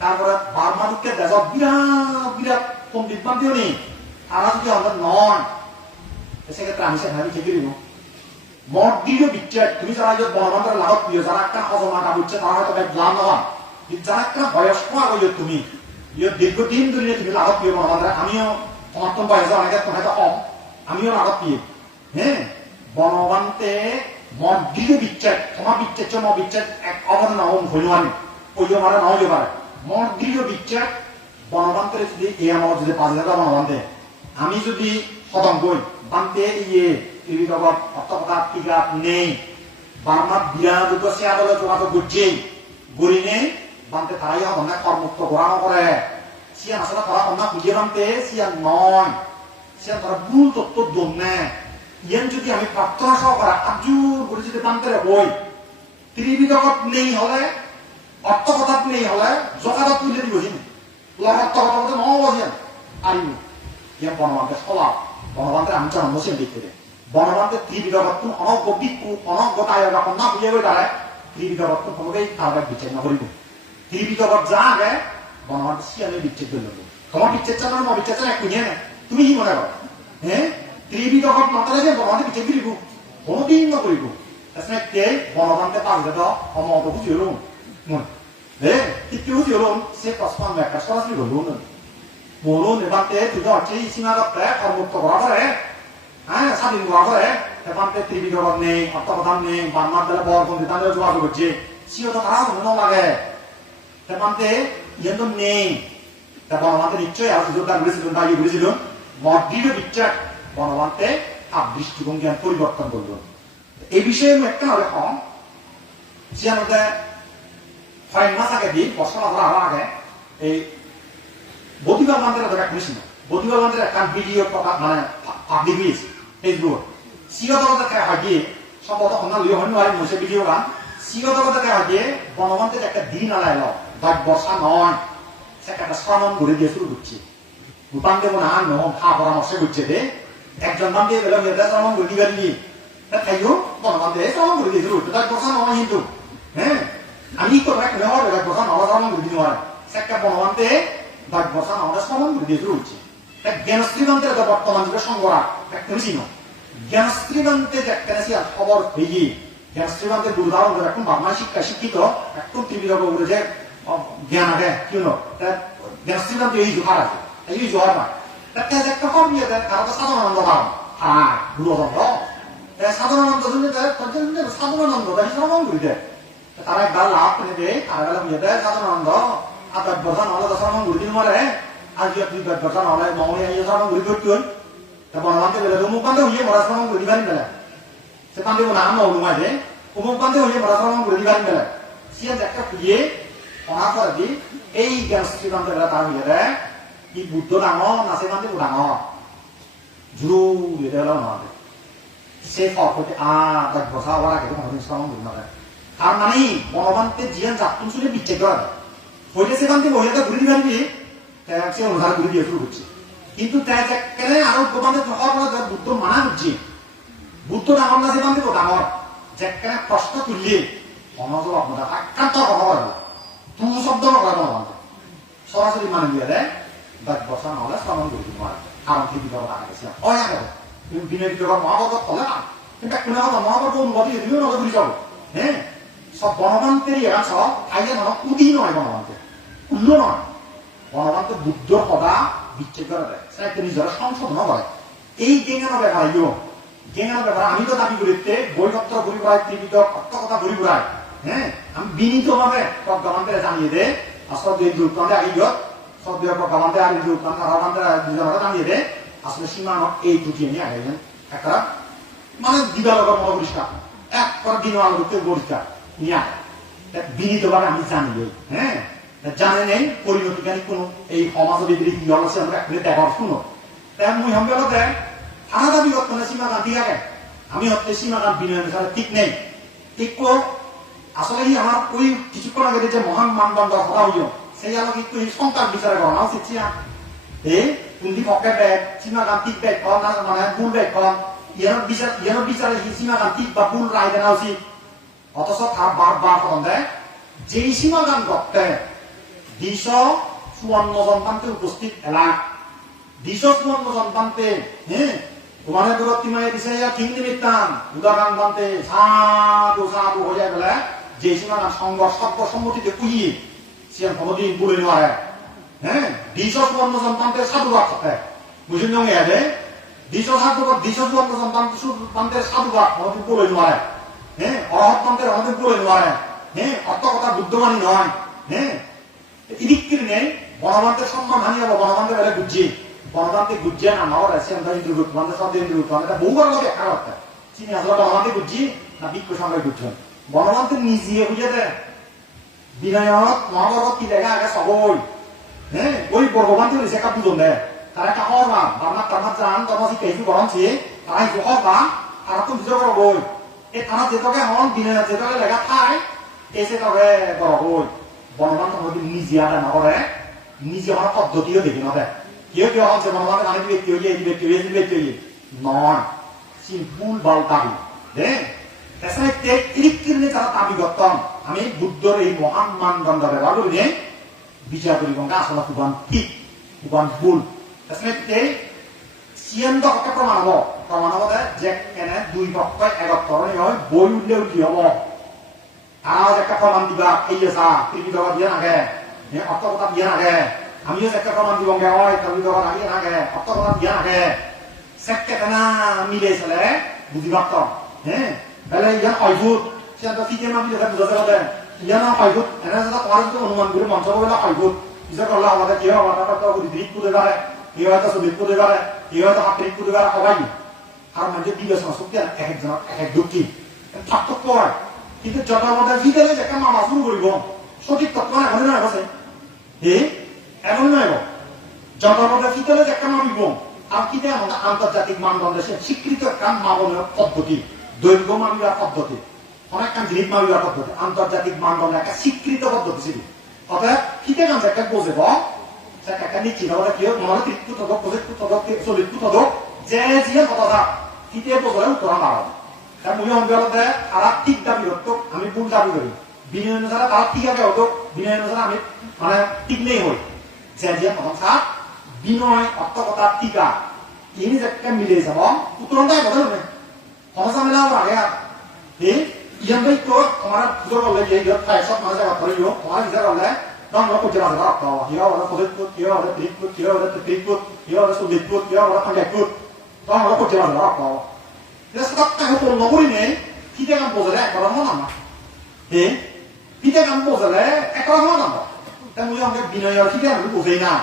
তারপরে বার্মাদুকে দেশ বিরাট বিরাট পণ্ডিত বান্ধিও নেই তারা যদি আমাদের নয় সেক্ষেত্রে আমি সেখানে লিখে দিব মঠ দিও বিচ্ছেদ তুমি যারা যে বনবন্ধের লাভত প্রিয় যারা একটা হজমাটা বুঝছে তারা হয়তো লাভ নয় কিন্তু যারা একটা বয়স্ক আগে তুমি দীর্ঘদিন ধরে তুমি লাভত প্রিয় বনবন্ধের আমিও তোমার তো বয়স অনেকে হয়তো কম আমিও লাভত প্রিয় হ্যাঁ বনবান্তে মঠ দিও বিচ্ছেদ তোমার বিচ্ছেদ বিচ্ছেদ এক অবদান হইল আমি ওই মানে না হইতে পারে মঠ দিও বিচ্ছেদ বনবান্তের যদি এই আমার যদি 5 হাজার বনবান্ধে আমি যদি খতম করি বানতে ইয়ে টিভি জগৎ অর্থকথা টিকা নেই বার্মার বিরাট সে আদালত যোগাযোগ করছে গড়ি নেই বানতে তারাই হবে না কর্মুক্ত ঘোরানো করে সিয়ান আসলে তারা অন্য খুঁজে বানতে সিয়ান নয় সিয়ান তারা ভুল তত্ত্ব দম নেয় ইয়ান যদি আমি প্রার্থনা সহকারে আজুর করে যদি বানতে বই টিভি জগৎ নেই হলে অর্থকথা নেই হলে জগাদত তুলে দিব অর্থকথা বলতে নবজিয়ান আইন ইয়ান বনবান্তের স্বভাব বনবান্তের আমি জন্ম সে দিক থেকে বনবান্তের ত্রিবি জগৎ অনজ্ঞ বিক্ষু অনজ্ঞতায় যখন না বুঝে গই দাঁড়ায় ত্রিবি জগৎ কোনোটাই কারবার বিচ্ছেদ না করিব ত্রিবি জগৎ যা আগে বনবান্তের সিয়ানে বিচ্ছেদ করল তোমার বিচ্ছেদ চান না বিচ্ছেদ চান একটু নিয়ে নেয় তুমি কি মনে করো হ্যাঁ ত্রিবি জগৎ নতলে যে বনবান্তে বিচ্ছেদ করিব কোনোদিন না করিব তাছাড়া কে বনবান্তে পারবে তো অমত বুঝি হল মনে হ্যাঁ কিন্তু বুঝি হল সে প্রশ্ন ব্যাখ্যা সরাসরি হল না মরুন এবারতে তুই হচ্ছে সীমা করতে কর্মুক্ত করা করে হ্যাঁ স্বাধীন করা করে এবারতে ত্রিবি জগৎ নেই অর্থপ্রধান নেই বার্মার দ্বারা বড় বন্ধু তাদের যোগাযোগ করছে সিও তো তারাও মনে লাগে এবারতে ইয়ে তো নেই তা বনবান্তে নিশ্চয়ই আর সুযোগ ঘুরেছিলেন বা ইয়ে ঘুরেছিলেন মর্দির বিচার বনবান্তে আর দৃষ্টিভঙ্গি পরিবর্তন করল এই বিষয়ে একটা হলে কম সিয়ানোতে 6 মাস আগে দিন বছর আগে এই বদিবাল বান্ধের একটা কমিশন বদিবাল বান্ধের একটা ভিডিও মানে পাবলিক হয়েছে ফেসবুক সিও দলতে হাগিয়ে সম্ভবত হন্না লিও হন নয় মোসে ভিডিও গান সিগত কথা দেখা দিয়ে বনবন্তের একটা দিন আলাইল দাগ বর্ষা নয় সে একটা শ্রমণ করে দিয়ে শুরু করছে রূপান দেব না ন হা পরামর্শ করছে দে একজন মান দিয়ে গেল মেয়েদের শ্রমণ করে দিবেন নি তাইও বনবন্তে শ্রমণ করে দিয়ে শুরু করছে দাগ বর্ষা নয় কিন্তু হ্যাঁ আমি তো এক নেওয়ার দাগ বর্ষা নয় শ্রমণ করে দিয়ে নয় সে একটা বনবন্তে দাগ বর্ষা নয় শ্রমণ করে দিয়ে শুরু করছে জ্ঞান শ্রীমন্তের বর্তমান যুগের সংগরা একটা ছিল জ্ঞান শ্রীমন্তে একটা খবর হয়ে জ্ঞান শ্রীমন্তের উদাহরণ এখন বাংলা শিক্ষিত একটু ত্রিবিধ বলে যে জ্ঞান আগে কি হলো জ্ঞান শ্রীমন্তে এই জোহার আছে এই জোহার না তাতে একটা কম নিয়ে দেয় কারো তো সাধারণানন্দ কারণ হ্যাঁ গুরুতন্ত্র সাধারণানন্দ সাধারণানন্দ শ্রমণ করে দেয় তারা একবার লাভ করে দেয় তারা গেলে নিয়ে দেয় সাধারণানন্দ আবার বোঝা নহলে তো শ্রমণ করে দিন মারে আজ তুই বোঝা নহলে মনে শ্রমণ করে করতে হই তা বনবান্তে বেলে অমুক বান্ধে হইলে মরা শ্রমণ করে দিবারি বেলা সে পান্ডে নাম নয় যে অমুক বান্ধে হইলে মরা শ্রমণ করে দিবারি বেলা সিয়া একটা খুঁজিয়ে অনা করে দি এই জ্ঞান শ্রীকান্ত বেলা তার হইলে দেয় কি বুদ্ধ ডাঙর না সে বান্ধে ডাঙর জুরু এটা হলো নয় সে ফর্কতে তাক বসা হওয়ার আগে কোনো শ্রমণ করি না তার মানে বনবান্তে জিয়ান যাত্তুন শুনে বিচ্ছেদ করা হইলে সে বান্ধে মহিলাটা ঘুরে দিবারি সে অনুসার ঘুরে দিয়ে শুরু করছে কিন্তু কেন আরো গোপালের বুদ্ধ মানা হচ্ছে বুদ্ধ ডাঙর না যে বান্ধে ডাঙর যেখানে প্রশ্ন তুললে অনজবাব না আক্রান্ত কথা বলে দু শব্দ নকরা বনবান্তে সরাসরি মানে দিয়ে দেয় দাগ বসা নহলে শ্রমণ করে দিব কারণ কি বিধবা টাকা গেছে হয় আগে তুমি বিনয় বিধবা মহাভারত হলে না কিন্তু কোন কথা মহাভারত অনুবাদ দিও নজর ঘুরে যাবো হ্যাঁ সব বনবান্তেরই এরা সব খাইলে নয় উদি নয় বনবান্তে উল্ল নয় বনবান্তে বুদ্ধর কথা বিচ্ছেদ করে দেয় সেটা একটা নিজেরা সংশোধন করে এই গেঙ্গানো ব্যাপার গেঙ্গানো ব্যাপার আমি তো দাবি করিতে বইপত্র ঘুরি বেড়াই ত্রিবিধ কথা ঘুরি বেড়াই হ্যাঁ আমি বিনীত ভাবে প্রজ্ঞাবান্তে জানিয়ে দে আসলে দুই দুর্কান্তে আগে গিয়ে সব প্রজ্ঞাবান্তে আর দুর্কান্ত আরাবান্তে দুজনরা জানিয়ে দে আসলে সীমানো এই দুটি নিয়ে আগে একটা মানে দিবালকের মতো পরিষ্কার এক করে দিন আলোকে পরিষ্কার নিয়ে বিনীত ভাবে আমি জানি হ্যাঁ জানে নেই পরিণতিকারী কোন এই সমাজ বিদ্রোহী কি হল আমরা দেখার শুনো তাই মুই সম্পর্কে থানা দাবি করতো না সীমাকান ঠিক আছে আমি হচ্ছে সীমাকান বিনয় ঠিক নেই ঠিক আসলে আমার ওই কিছুক্ষণ আগে যে মহান মানদণ্ড হওয়া হইল সেই আমাকে একটু সংখ্যার বিচারে করা উচিত এই তুমি পকে ব্যাগ সীমাকান ঠিক ব্যাগ কর না মানে ভুল ব্যাগ কর ইয়ার বিচারে সীমাকান ঠিক বা ভুল রায় দেওয়া উচিত অথচ তার বারবার ফলন দেয় যেই সীমাকান করতে 254 জন পান্তে উপস্থিত এলাক 254 জন পান্তে হ্যাঁ তোমাদের দূরত্বীমায় দিছে ঠিক নিমিত্তান উদাহরণ পান্তে সাধু সাধু হয়ে গেলে যে সীমানা সংঘর্ষ সম্মতিতে কুইয়ে সে কোনদিন বলে নেওয়া হ্যাঁ 254 জন পান্তে সাধু বাক থাকে বুঝুন নয় আছে 254 জন পান্তে সাধু বাক কোনদিন বলে নেওয়া হ্যাঁ অরহত পান্তের আমাদের বলে নেওয়া হ্যাঁ অর্থ কথা বুদ্ধবাণী নয় হ্যাঁ ইদিকির নেই বনবান্তের সম্মান হানি হবো বনবান্তের বেলা বুঝছি বনবান্তে বুঝছে না আমার আছে আমরা হিন্দু গ্রুপ আমাদের সব হিন্দু গ্রুপ আমাদের বহুবার লোক একটা কথা চিনি আসলে বনবান্তে বুঝছি না বিক্ষ সঙ্গে বুঝছেন বনবান্তে নিজে বুঝে দেয় বিনয়ত মহাভারত কি দেখা আগে সবই হ্যাঁ ওই বর্গবান্তে হয়েছে একটা বুঝন দেয় তারা একটা হরবান বারমাত টারমাত জান তখন কিছু গরমছে তারা কিছু হরবান তারা তো বুঝে করো বই এই থানা যেতকে হন বিনয় যেতকে লেখা থাই এসে তবে করো বই বনবান্ত নিজে আদা নকরে নিজে আমার পদ্ধতিও দেখি নদে কেউ কেউ হচ্ছে বনবান্তে মানে ব্যক্তি হইলে এই ব্যক্তি হইলে এই ব্যক্তি হইলে নয় সিম্পুল বাল দাবি হ্যাঁ তাছাড়া ইলিক্কিরনে যারা দাবি করতাম আমি বুদ্ধর এই মহান মানদণ্ড ব্যবহার করি নে বিচার করি গঙ্গা আসলে কুবান ঠিক কুবান ভুল তাছাড়া সিয়ান্ত হকে প্রমাণ হব যে কেনে দুই পক্ষ একত্তরণী হয় বই উঠলে কি হব আজ একটা প্রমাণ দিবা এই যে চা ত্রিবিধবা দিয়ে নাগে অর্থ কথা দিয়ে নাগে আমিও একটা প্রমাণ দিব গে হয় ত্রিবিধবা লাগিয়ে নাগে অর্থ কথা দিয়ে নাগে সেকে কেনা মিলে চলে বুঝি পারতাম হ্যাঁ তাহলে ইয়ান অদ্ভুত সে ফিতে নামি দেখা বুঝাতে পারে ইয়ান অদ্ভুত এনে যেটা তোমার যদি অনুমান করে মঞ্চ বলে অদ্ভুত পিছত আল্লাহ আমাদের কি হয় আমার তো দৃঢ় করে পারে কেউ হয়তো ছবি করে পারে কেউ হয়তো হাতের করে পারে সবাই আর মানে বিবেচনা শক্তি এক একজনের এক এক দুঃখী পার্থক্য হয় কিন্তু যটার মধ্যে ভিতরে যে মামা শুরু করিব সঠিক তত্ত্ব এখনই নয় বসে এখনই নয় যটার মধ্যে ভিতরে যে মামিব আর কি আমাদের আন্তর্জাতিক মানদণ্ডে স্বীকৃত একটা মামলের পদ্ধতি দৈর্ঘ্য মাপিবার পদ্ধতি, অনেক কাম জিনিস মাপিবার পদ্ধতি, আন্তর্জাতিক মানদণ্ড একটা স্বীকৃত পদ্ধতি ছিল। অতএব ফিতে কাম একটা বোঝে একটা নিচ্ছি না বলে কি মনে কুতদক বোঝে কুতদক চলিত কুতদক যে জিয়ে কথা ফিতে বোঝলে উত্তর মারা তার মূল্য অঞ্চলতে তারা ঠিক দাবি হতো, আমি ভুল দাবি করি। বিনয় অনুসারে তারা ঠিক আগে হতো, বিনয় অনুসারে আমি মানে ঠিক নেই হই যে জিয়ে কথা বিনয় অর্থকতা টিকা ini একটা মিলে যাব উত্তরটা বদল নেই সমস্যা মিলা আগে এই yang baik tu kemarin betul kalau dia dia kayak sok mana saya tahu yo kemarin saya kalau dong lo kerja apa tahu dia orang kerja dia orang triput dia orang triput dia orang sudiput dia orang panjangput dong lo kerja apa tahu dia sekarang kan itu nobori ni kita kan bozale orang mana kita kan bozale orang mana dan mungkin orang binaya kita kan bozai na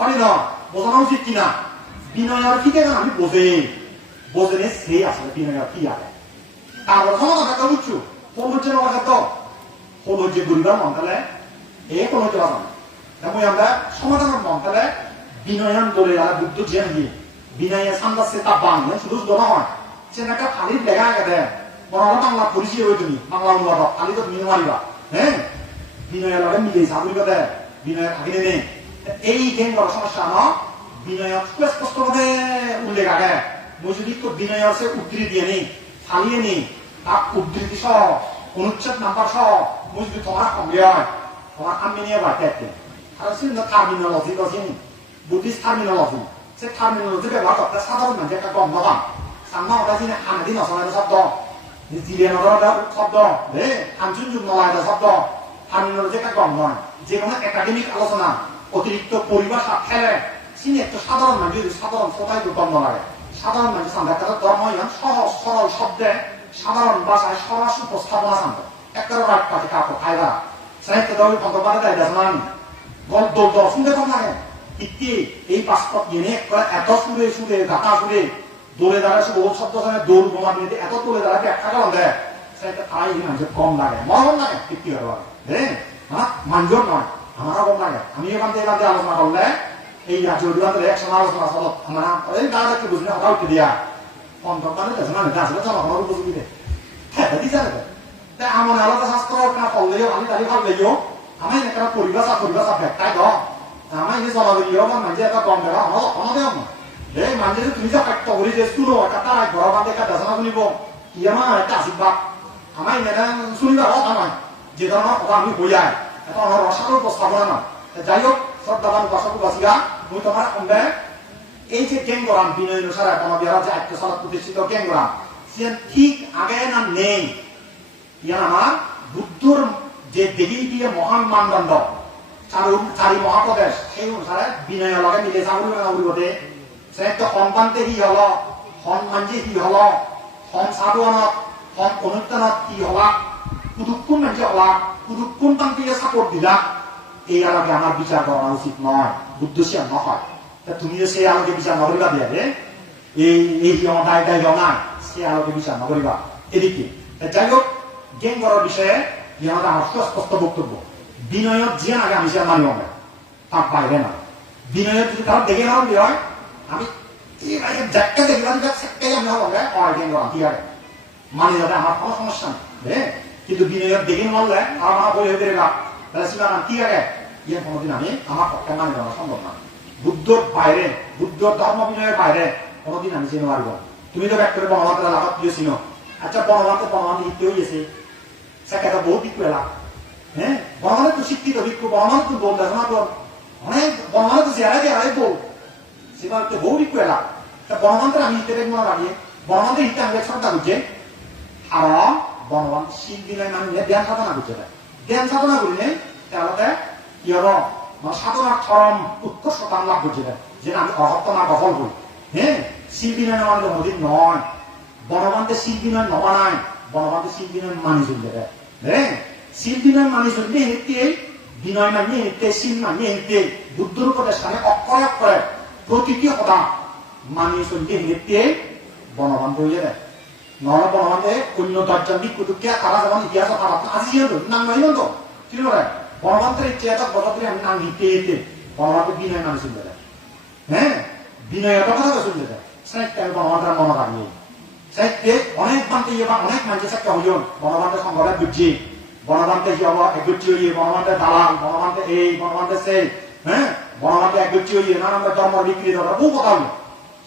hari na bozana usit kina binaya kita kan kami bozai ni sih asal binaya kita আর সমাধান একটা বুঝছো কোন হচ্ছে না কথা তো কোন হচ্ছে গুরিবার মন্ত্রালয় কোন হচ্ছে কথা তেমন আমরা সমাধানের মন্ত্রালয় বিনয়ন করে যারা বুদ্ধ জেন দিয়ে বিনয় সান্দাসে তা বাংলা শুধু দোনা হয় সে একটা খালির লেখা গেছে বড় বাংলা পরিচয় হয়ে তুমি বাংলা অনুবাদ খালি তো মিনে মারিবা বিনয়ের লগে মিলে সাবুরি কথা বিনয়ের থাকিলে নেই এই গেম করার সমস্যা না বিনয় স্পষ্ট ভাবে উল্লেখ আগে মই যদি তো বিনয় আছে উদ্ধৃতি দিয়ে নেই খালিয়ে নেই তার উদ্ধৃতি সহ অনুচ্ছেদ নাম্বার সহ মই যদি তোমার সঙ্গে হয় তোমার আমি নিয়ে বাড়তে একদিন আর সিন্ধু টার্মিনোলজি দোষিন বুদ্ধিস্ট টার্মিনোলজি সে টার্মিনোলজি ব্যবহার করতে সাধারণ মানুষ একটা গম নবাম সামনা ওটা যিনি হানাদি নসনায় শব্দ জিরিয়া নগর শব্দ হানচুন যুগ নলায় শব্দ টার্মিনোলজি একটা গম নয় যে কোনো একাডেমিক আলোচনা অতিরিক্ত পরিভাষা ফেলে চিনি একটা সাধারণ মানুষ যদি সাধারণ শ্রোতায় গম নলায় সাধারণ মানুষ সামনে ধর্ম সহজ সরল শব্দে সাধারণ ভাষায় সরাস উপস্থাপনা সামনে একটা রাত পাঠে কাপড় খাইবা সাহিত্য দল পন্তপাতে দেয় দেশমান গল্প শুনতে কম লাগে ইতি এই বাস্তব জেনে এত সুরে সুরে গাতা সুরে দৌড়ে দাঁড়ায় বহু শব্দ শুনে দৌড় বোমা নিতে এত দৌড়ে দাঁড়ায় ব্যাখ্যা করেন দেয় সাহিত্য তাই মানুষের কম লাগে মরণ লাগে ইতি হ্যাঁ মানুষের নয় আমারও কম লাগে আমি এখান থেকে আলোচনা করলে এই রাজ্য একশো আলোচনা চলো আমরা এই গাড়ি একটু বুঝলে হঠাৎ উঠে দিয়া পন্তপাতে দেশমান আসলে জনগণের উপযোগী দেয় হ্যাঁ দিতে তাই আমার আলাদা শাস্ত্র না পড়লেও আমি তাহলে ভাবলেও আমি একটা পরিভাষা ব্যাখ্যায় দ আমার এই জনগণীয় বা মানুষ একটা কম দেওয়া আমাদের এই মানুষ তুমি যে কাট্য করি যে শুনো একটা তার ঘর বাঁধে একটা দেশনা শুনিব কি আমার একটা আশীর্বাদ আমার এটা শুনিবার কথা নয় যে ধরনের কথা আমি বইয়াই এটা আমার রসালো উপস্থাপনা নয় যাই হোক শ্রদ্ধাবান উপাসক উপাসিকা মই তোমার সঙ্গে এই যে গেঙ্গরাম বিনয় অনুসারে কোনো বিহার যে আত্মসালাত প্রতিষ্ঠিত গেঙ্গরাম সে ঠিক আগে না নেই ইয়ান আমার বুদ্ধর যে দেবী দিয়ে মহান মানদণ্ড চারি মহাপ্রদেশ সেই অনুসারে বিনয় লগে মিলে চাবুরিবতে সে তো সন্তানতে সি হল সন্মানজি সি হল সন সাধুয়ানত সন অনুত্থানত কি হলা কুদুকুন মানজি হলা কুদুকুন তান্তি সাপোর্ট দিলা এই আলোকে আমার বিচার করা উচিত নয় বুদ্ধ সে নহয় তুমি যে সেই আলোকে বিচার নকরিবা দিয়া রে এই দায় নাই সে আলোকে বিচার নকরিবা এদিকে যাই হোক জ্ঞান করার বিষয়ে ইহাদের আমার সুস্পষ্ট বক্তব্য বিনয়ত যে আগে আমি সে মানি হবে তার বাইরে না বিনয়ত যদি তারা দেখে না দিয়ে হয় আমি যাকে দেখলাম সেটাই আমি হবে জ্ঞান করা ঠিক আছে মানি যাতে আমার কোনো সমস্যা নেই কিন্তু বিনয়ত দেখে মানলে আমার বই হয়ে গেলাম তাহলে সীমা ঠিক আছে ইয়ে কোনোদিন আমি আমার পক্ষে মানি দেওয়া সম্ভব না বুদ্ধর বাইরে বুদ্ধর ধর্ম বিনয়ের বাইরে কোনোদিন আমি চিনে পারবো তুমি তো ব্যাক করে বনবান্তের এলাকা প্রিয় চিনো আচ্ছা বনবান্ত ইত্যে হয়েছে সেটা বহু দিক পেলা হ্যাঁ বনমানে তো শিক্ষিত ভিক্ষু বনমানে তো বল দেখো না তো অনেক বনমানে তো জেরাই বল সেটা তো বহু দিক পেলা তা বনমান্তের আমি ইত্যে দেখবো না লাগিয়ে বনমান্তের ইত্যে আমি শ্রদ্ধা করছে আর বনবান্ত শিখ দিনে মানে ধ্যান সাধনা করছে ধ্যান সাধনা করিলে তাহলে কি হলো সাধনার চরম উৎকর্ষতা লাভ করছে যে আমি অহত্য না দখল করি হ্যাঁ শিল্পী নয় আমাদের অধিক নয় বনবান্তে শিল্পী নয় নবানায় বনবান্তে শিল্পী নয় মানি চলতে হ্যাঁ শিল্পী নয় মানি চলতে এনতে বিনয় মানিয়ে এনতে শিল মানিয়ে এনতে বুদ্ধর উপদেশ মানে অক্ষরে অক্ষরে প্রতিটি কথা মানিয়ে চলতে এনতে বনবান্ত হয়ে যায় নহলে বনবান্তে অন্য দশজন দিক কুটুককে তারা যেমন ইতিহাস আজি সিহঁতো নাম মানিব তো কি করে বনবান্তের ইতিহাসক বদলে আমি নাম নিতে এতে বনবান্তে বিনয় মানি চলতে হ্যাঁ বিনয়ের কথা চলতে যায় সাহিত্য আমি বনবান্তের মনে রাখি চাইতে অনেক বান্তে বা অনেক মানুষের সাথে হইন বনবান্তে সংগঠন বুঝছি বনবান্তে কি হবো একগুচ্ছি হইয়ে বনবান্তে দালাল বনবান্তে এই বনবান্তে সেই হ্যাঁ বনবান্তে একগুচ্ছি হইয়ে না আমরা জন্ম বিক্রি দরকার বহু কথা হইল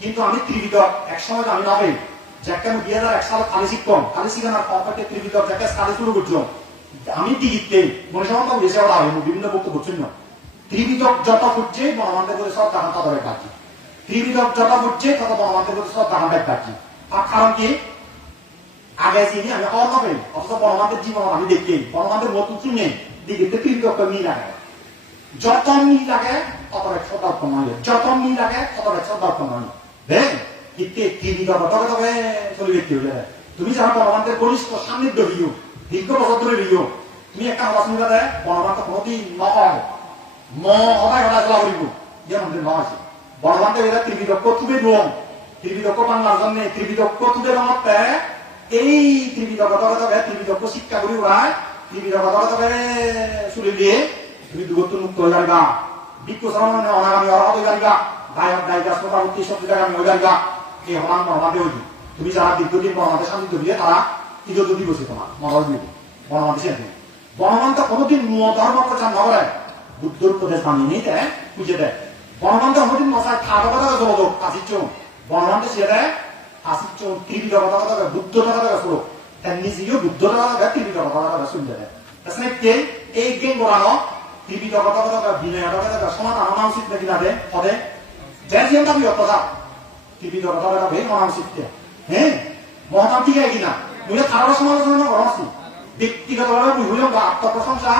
কিন্তু আমি ত্রিবিধ এক সময় আমি নবে যাকে আমি 2001 সালে খালি শিখতাম খালি শিখানোর কম্পার্টে ত্রিবিধ যাকে কাজে শুরু করছিলাম আমি টিকিটতে মনে সময় বেশি ওরা হয় বিভিন্ন বক্তব্য করছেন না ত্রিবিধ যত করছে বনবান্তে করে সব টাকা তত বাকি ত্রিবিধ যত করছে তত বনবান্তে করে সব টাকা বাকি আর কারণ কি আগে চিনি আমি খাওয়া হবে অথচ বনবান্তের জীবন আমি দেখি বনবান্তের মতো শুনে দিকে ত্রিবিধ মিল লাগে যত মিল লাগে তত একশো দর্পণ হয় যত মিল লাগে তত একশো দর্পণ হয় দেখ ত্রিবিধ তবে তবে চলে দেখতে হইলে তুমি যারা বনবান্তের ঘনিষ্ঠ সান্নিধ্য দিও দীর্ঘ বছর ধরে দিও তুমি একটা কথা শুনবে দেয় বনবান্ত কোনোদিন নহয় হঠাৎ হঠাৎ চলা করিব ইয়ে মন্দির ন আছে বনবান্তে এরা ত্রিবিধক্ষ তুবে দোম ত্রিবিধক্ষ বাংলার জন্য ত্রিবিধক্ষ তুবে রঙতে এই ত্রিবিধকতা ত্রিবিধক্ষ শিক্ষা করি ওরাই ত্রিবিধকতা চুরি দিয়ে তুমি দূরত্ব মুক্ত হয়ে যাবে বিক্ষ সরমনে অনাগামী অরাহত হয়ে যাবে গায়ক গায়িকা শ্রোতা উত্তি সব জায়গায় হয়ে যাবে এই হমান বনবান্তে হইবে তুমি যারা দীর্ঘদিন বনবান্তে শান্তি দিয়ে তারা ইজত দিবসে তোমার মরল দিব বনবান্তে সে বনবান্ত কোনোদিন ধর্ম প্রচার নগরে বুদ্ধর উপদেশ মানিয়ে নিতে বুঝে দেয় বনবান্ত কোনোদিন মশায় খাটো কথা জলদোক আসিচ্ছ বনবান্তে সে দেয় আসিচ্ছ ত্রিবিধ কথা বুদ্ধ কথা শুরু তার নিজেও বুদ্ধ কথা ত্রিবিধ কথা শুনতে দেয় তাছাড়া এই গেম করানো ত্রিবিধ কথা বিনয় কথা সমাজ আনা উচিত নাকি না দে পদে যার জীবন দাবি অত্যাচার ত্রিবিধ কথা ভেঙে আনা উচিত হ্যাঁ মহাতাম ঠিক আছে কিনা মুঝে খারাপ সমালোচনা করা উচিত ব্যক্তিগতভাবে বুঝল আত্মপ্রশংসা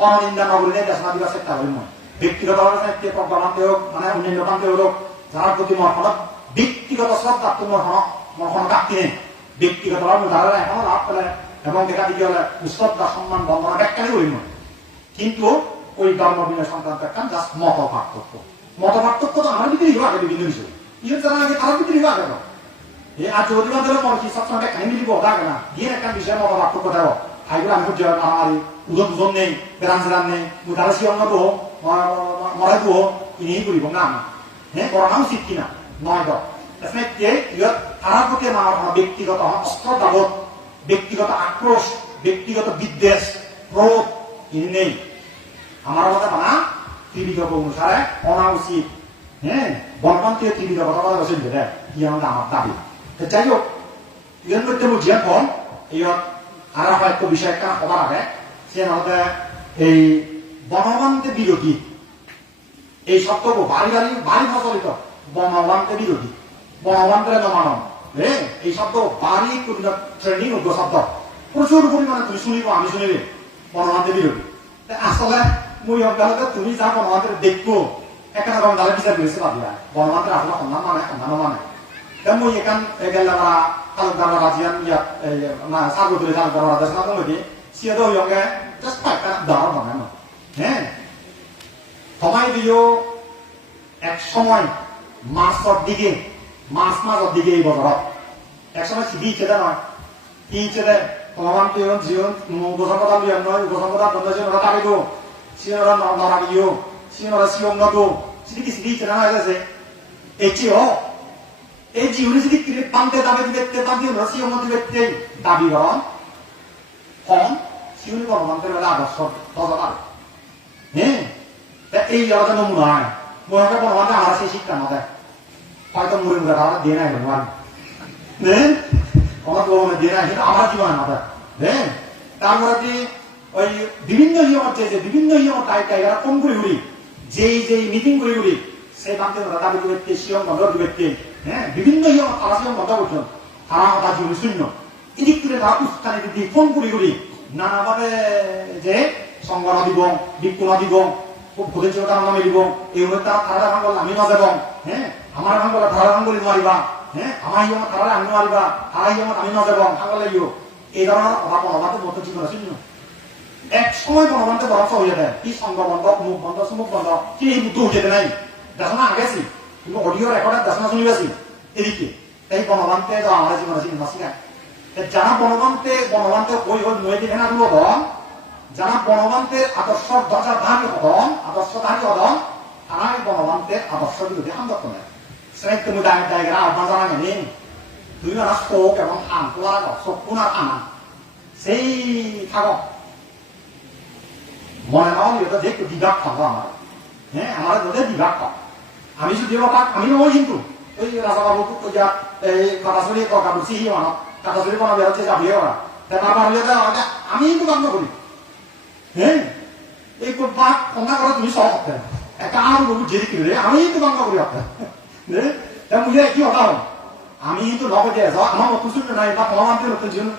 অনিন্দা নগরী দেশনা দিবস একটা হইল ব্যক্তিগতভাবে প্রজ্ঞাবান্তে হোক মানে অন্যান্য প্রান্তে হোক যারা প্রতি মর্ষণত ব্যক্তিগত শ্রদ্ধা তোমার মর্ষণ কাটতি নেই ব্যক্তিগতভাবে যারা এখনো লাভ পেলে এবং দেখা দিকে হলে শ্রদ্ধা সম্মান বন্দনা ব্যাখ্যাই হইল কিন্তু ওই ধর্ম বিনয় সংক্রান্ত একটা জাস্ট মত পার্থক্য তো আমার ভিতরে আগে বিভিন্ন বিষয় ইয়ে যারা আগে তারা ভিতরে আগে এই আজ অধিকার মর্ষি সবসময় ব্যাখ্যা মিলিব থাকে না গিয়ে একটা বিষয়ে মত পার্থক্য দেব আইগুলো আমি খুঁজে মারামারি উজন নেই পেরান সেরান নেই তারা সিয়ঙ্গ তো মরাই তো ইনি করিব না আমি হ্যাঁ করা উচিত কিনা নয় তারা প্রতি আমার ব্যক্তিগত অস্ত্র দাবত ব্যক্তিগত আক্রোশ ব্যক্তিগত বিদ্বেষ ক্রোধ ইনি নেই আমার কথা মানা ত্রিবিধ অনুসারে অনা উচিত হ্যাঁ বনপন্থী ত্রিবিধ কথা কথা বসে দেয় কি আমাদের আমার দাবি যাই হোক এর মধ্যে বুঝিয়ে ফোন ইয়ত আর একটা বিষয় একটা হবার আগে সে আমাদের এই বনবান্তে বিরোধী এই শব্দ বাড়ি প্রচলিত বনবান্তে বিরোধী বনবান্তের নমানন হ্যাঁ এই শব্দ বাড়ি শ্রেণী উগ্র শব্দ প্রচুর পরিমাণে তুমি শুনিব আমি শুনিবে বনবান্তে বিরোধী আসলে মই অজ্ঞানতে তুমি যা বনবান্তের দেখবো এখানে গঙ্গালে বিচার করেছে ভাবিয়া বনবান্তের আসলে সন্ধান মানে মই এখান গেলে তালুকদার রাজিয়ান ইয়াত সাগরদুলি তালুকদার রাজা সানা দংদি সিয়া দো ইয়গে জাস্ট পাইকা দাঁড়ানো বানায় না হ্যাঁ সবাই দিও এক সময় মার্চের দিকে মাঝের দিকে এই বছর এক সময় সিবি খেতে নয় কি খেতে ভগবান জীবন গোসংকতা লিয়ান নয় গোসংকতা বন্ধ ছিল ওরা দাবি দো সিওরা নরাবিও সিওরা সিয়ং নদো সিবি খেতে না হয়ে গেছে এচিও এই জীবনে যদি পান্তে দাবি দিবে পান্তে রসিও মধ্যে ব্যক্তি দাবি করেন কম শিউনি গণতন্ত্রের বেলা আদর্শ দরকার হ্যাঁ এই জায়গাটা নমুনা হয় মনে হয় গণতন্ত্রে আমরা সেই শিক্ষা না দেয় হয়তো মুড়ে মুড়ে খাওয়া দিয়ে নাই ভগবান হ্যাঁ আমার ভগবানের দিয়ে নাই কিন্তু আমার জীবনে না দেয় হ্যাঁ তারপরে যে ওই বিভিন্ন বিভিন্ন টাইগারা কম করে উড়ি যেই মিটিং করে উড়ি সেই বান্ধে দাবি দিবে শিয়ং বন্ধ দিবে হ্যাঁ বিভিন্ন তারা শিয়ং বন্ধ করছেন তারা কথা জীবনে শূন্য এদিক করে তারা উস্কানি দিদি ফোন করি নানাভাবে যে সংগনা দিব বিক্ষুণা দিব ভোটের জন্য তারা নামে দিব এই তারা ভাঙ করলে আমি না যাব হ্যাঁ আমার ভাঙ করলে তারা ভাঙ করে নোৱাৰিবা হ্যাঁ আমার ইয়মত তারা আমি নোৱাৰিবা তারা ইয়মত আমি না যাব ভাঙ লাগিব এই ধরনের কথা বনবান্তে মতো জীবন শূন্য এক সময় বনবান্তে বরফ হয়ে যায় কি সংঘ বন্ধ মুখ বন্ধ চুমুক বন্ধ কি এই বুদ্ধ হয়ে যায় নাই দেখা আগেছি কিন্তু অডিও রেকর্ডের দেখা শুনিবাছি এদিকে এই বনবান্তে আমার জীবন আছে নাসি না যারা বনবান্তে ওই হল নয় দিকে না গুলো হন যারা বনবান্তের আদর্শ ধারী হন তারাই বনবান্তের আদর্শ বিরোধী আন্দোলন সেটা তুমি জায়গা আপনার জানা নেই তুমি মানে চোখ এবং কান খোলা রাখো, চক্ষু না কানা সেই থাকো। মনে না হলে এটা যে একটু বিভাগ থাকবো আমার, হ্যাঁ আমার ওদের বিভাগ থাক। আমি যদি পাক আমি নয় কিন্তু ওই রাজাবাবু এই কাটাছড়ি কাটুছি মানে কাটাছড়ি কোনো বেরোচ্ছে যাবি ওরা তারপর আমি কিন্তু কাম করি, হ্যাঁ এই বাক কন্যা করে তুমি সব হতে একটা আর বহু জেরি কিনে আমি কিন্তু কাম করি আপনার মুঝে কি কথা হল আমি কিন্তু নবে দিয়ে যাও আমার নতুন শুনবে নাই বা মহামান্ত্রী নতুন জীবন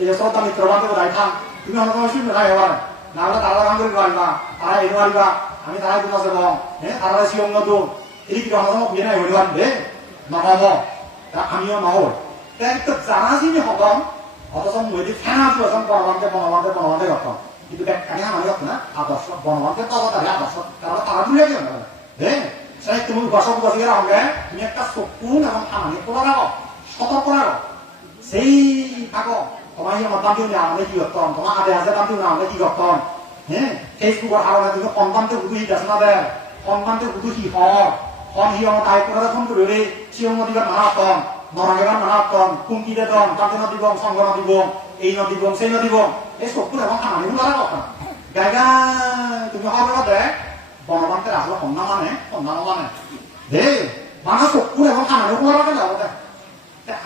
এই শ্রদ্ধা মিত্র বান্ধব দায় থাম তুমি আমার তোমার শুনবে নাই এবার না হলে তারা কাম করে পারিবা তারা এনে পারিবা আমি তারাই তোমার যাব হ্যাঁ তারা শিবং নতুন এই কি আমার বিয়ে নাই হইতে পারবে নহব আমিও নহল তো জানা যিনি হতম অথচ মই ফেনা আছো বনবান্তে বনবান্তে বনবান্তে করতাম কিন্তু ব্যাখ্যানে আমার কথা না আদর্শ বনবান্তে তবে আদর্শ তারা তারা ভুলে গেল হ্যাঁ সেই তুমি গসক বসে রাখবে তুমি একটা চকুন এবং খামানি খোলা রাখো সতর্ক রাখো সেই থাকো তোমার আমার দাম দিও না আমাদের কি করতাম তোমার আধে হাজার দাম দিও না আমাদের কি করতাম হ্যাঁ ফেসবুকের হারণে তুমি সন্তানতে বুধু হিটাছে না দেয় সন্তানতে বুধু হি হর হন হি আমার তাই করে ফোন করে চিরং নদীবার নানাতন নরাগেবার নানাতন কুঙ্কি দেতন কাকে নদীবং সংঘ নদীবং এই নদীবং সেই নদীবং এই চকুন এবং খামানি খোলা রাখো গায়গা তুমি হওয়ার দেখ বনবান্তের আসলে কন্যা মানে দে মানে চকুর এখন খানানো খোলা যাব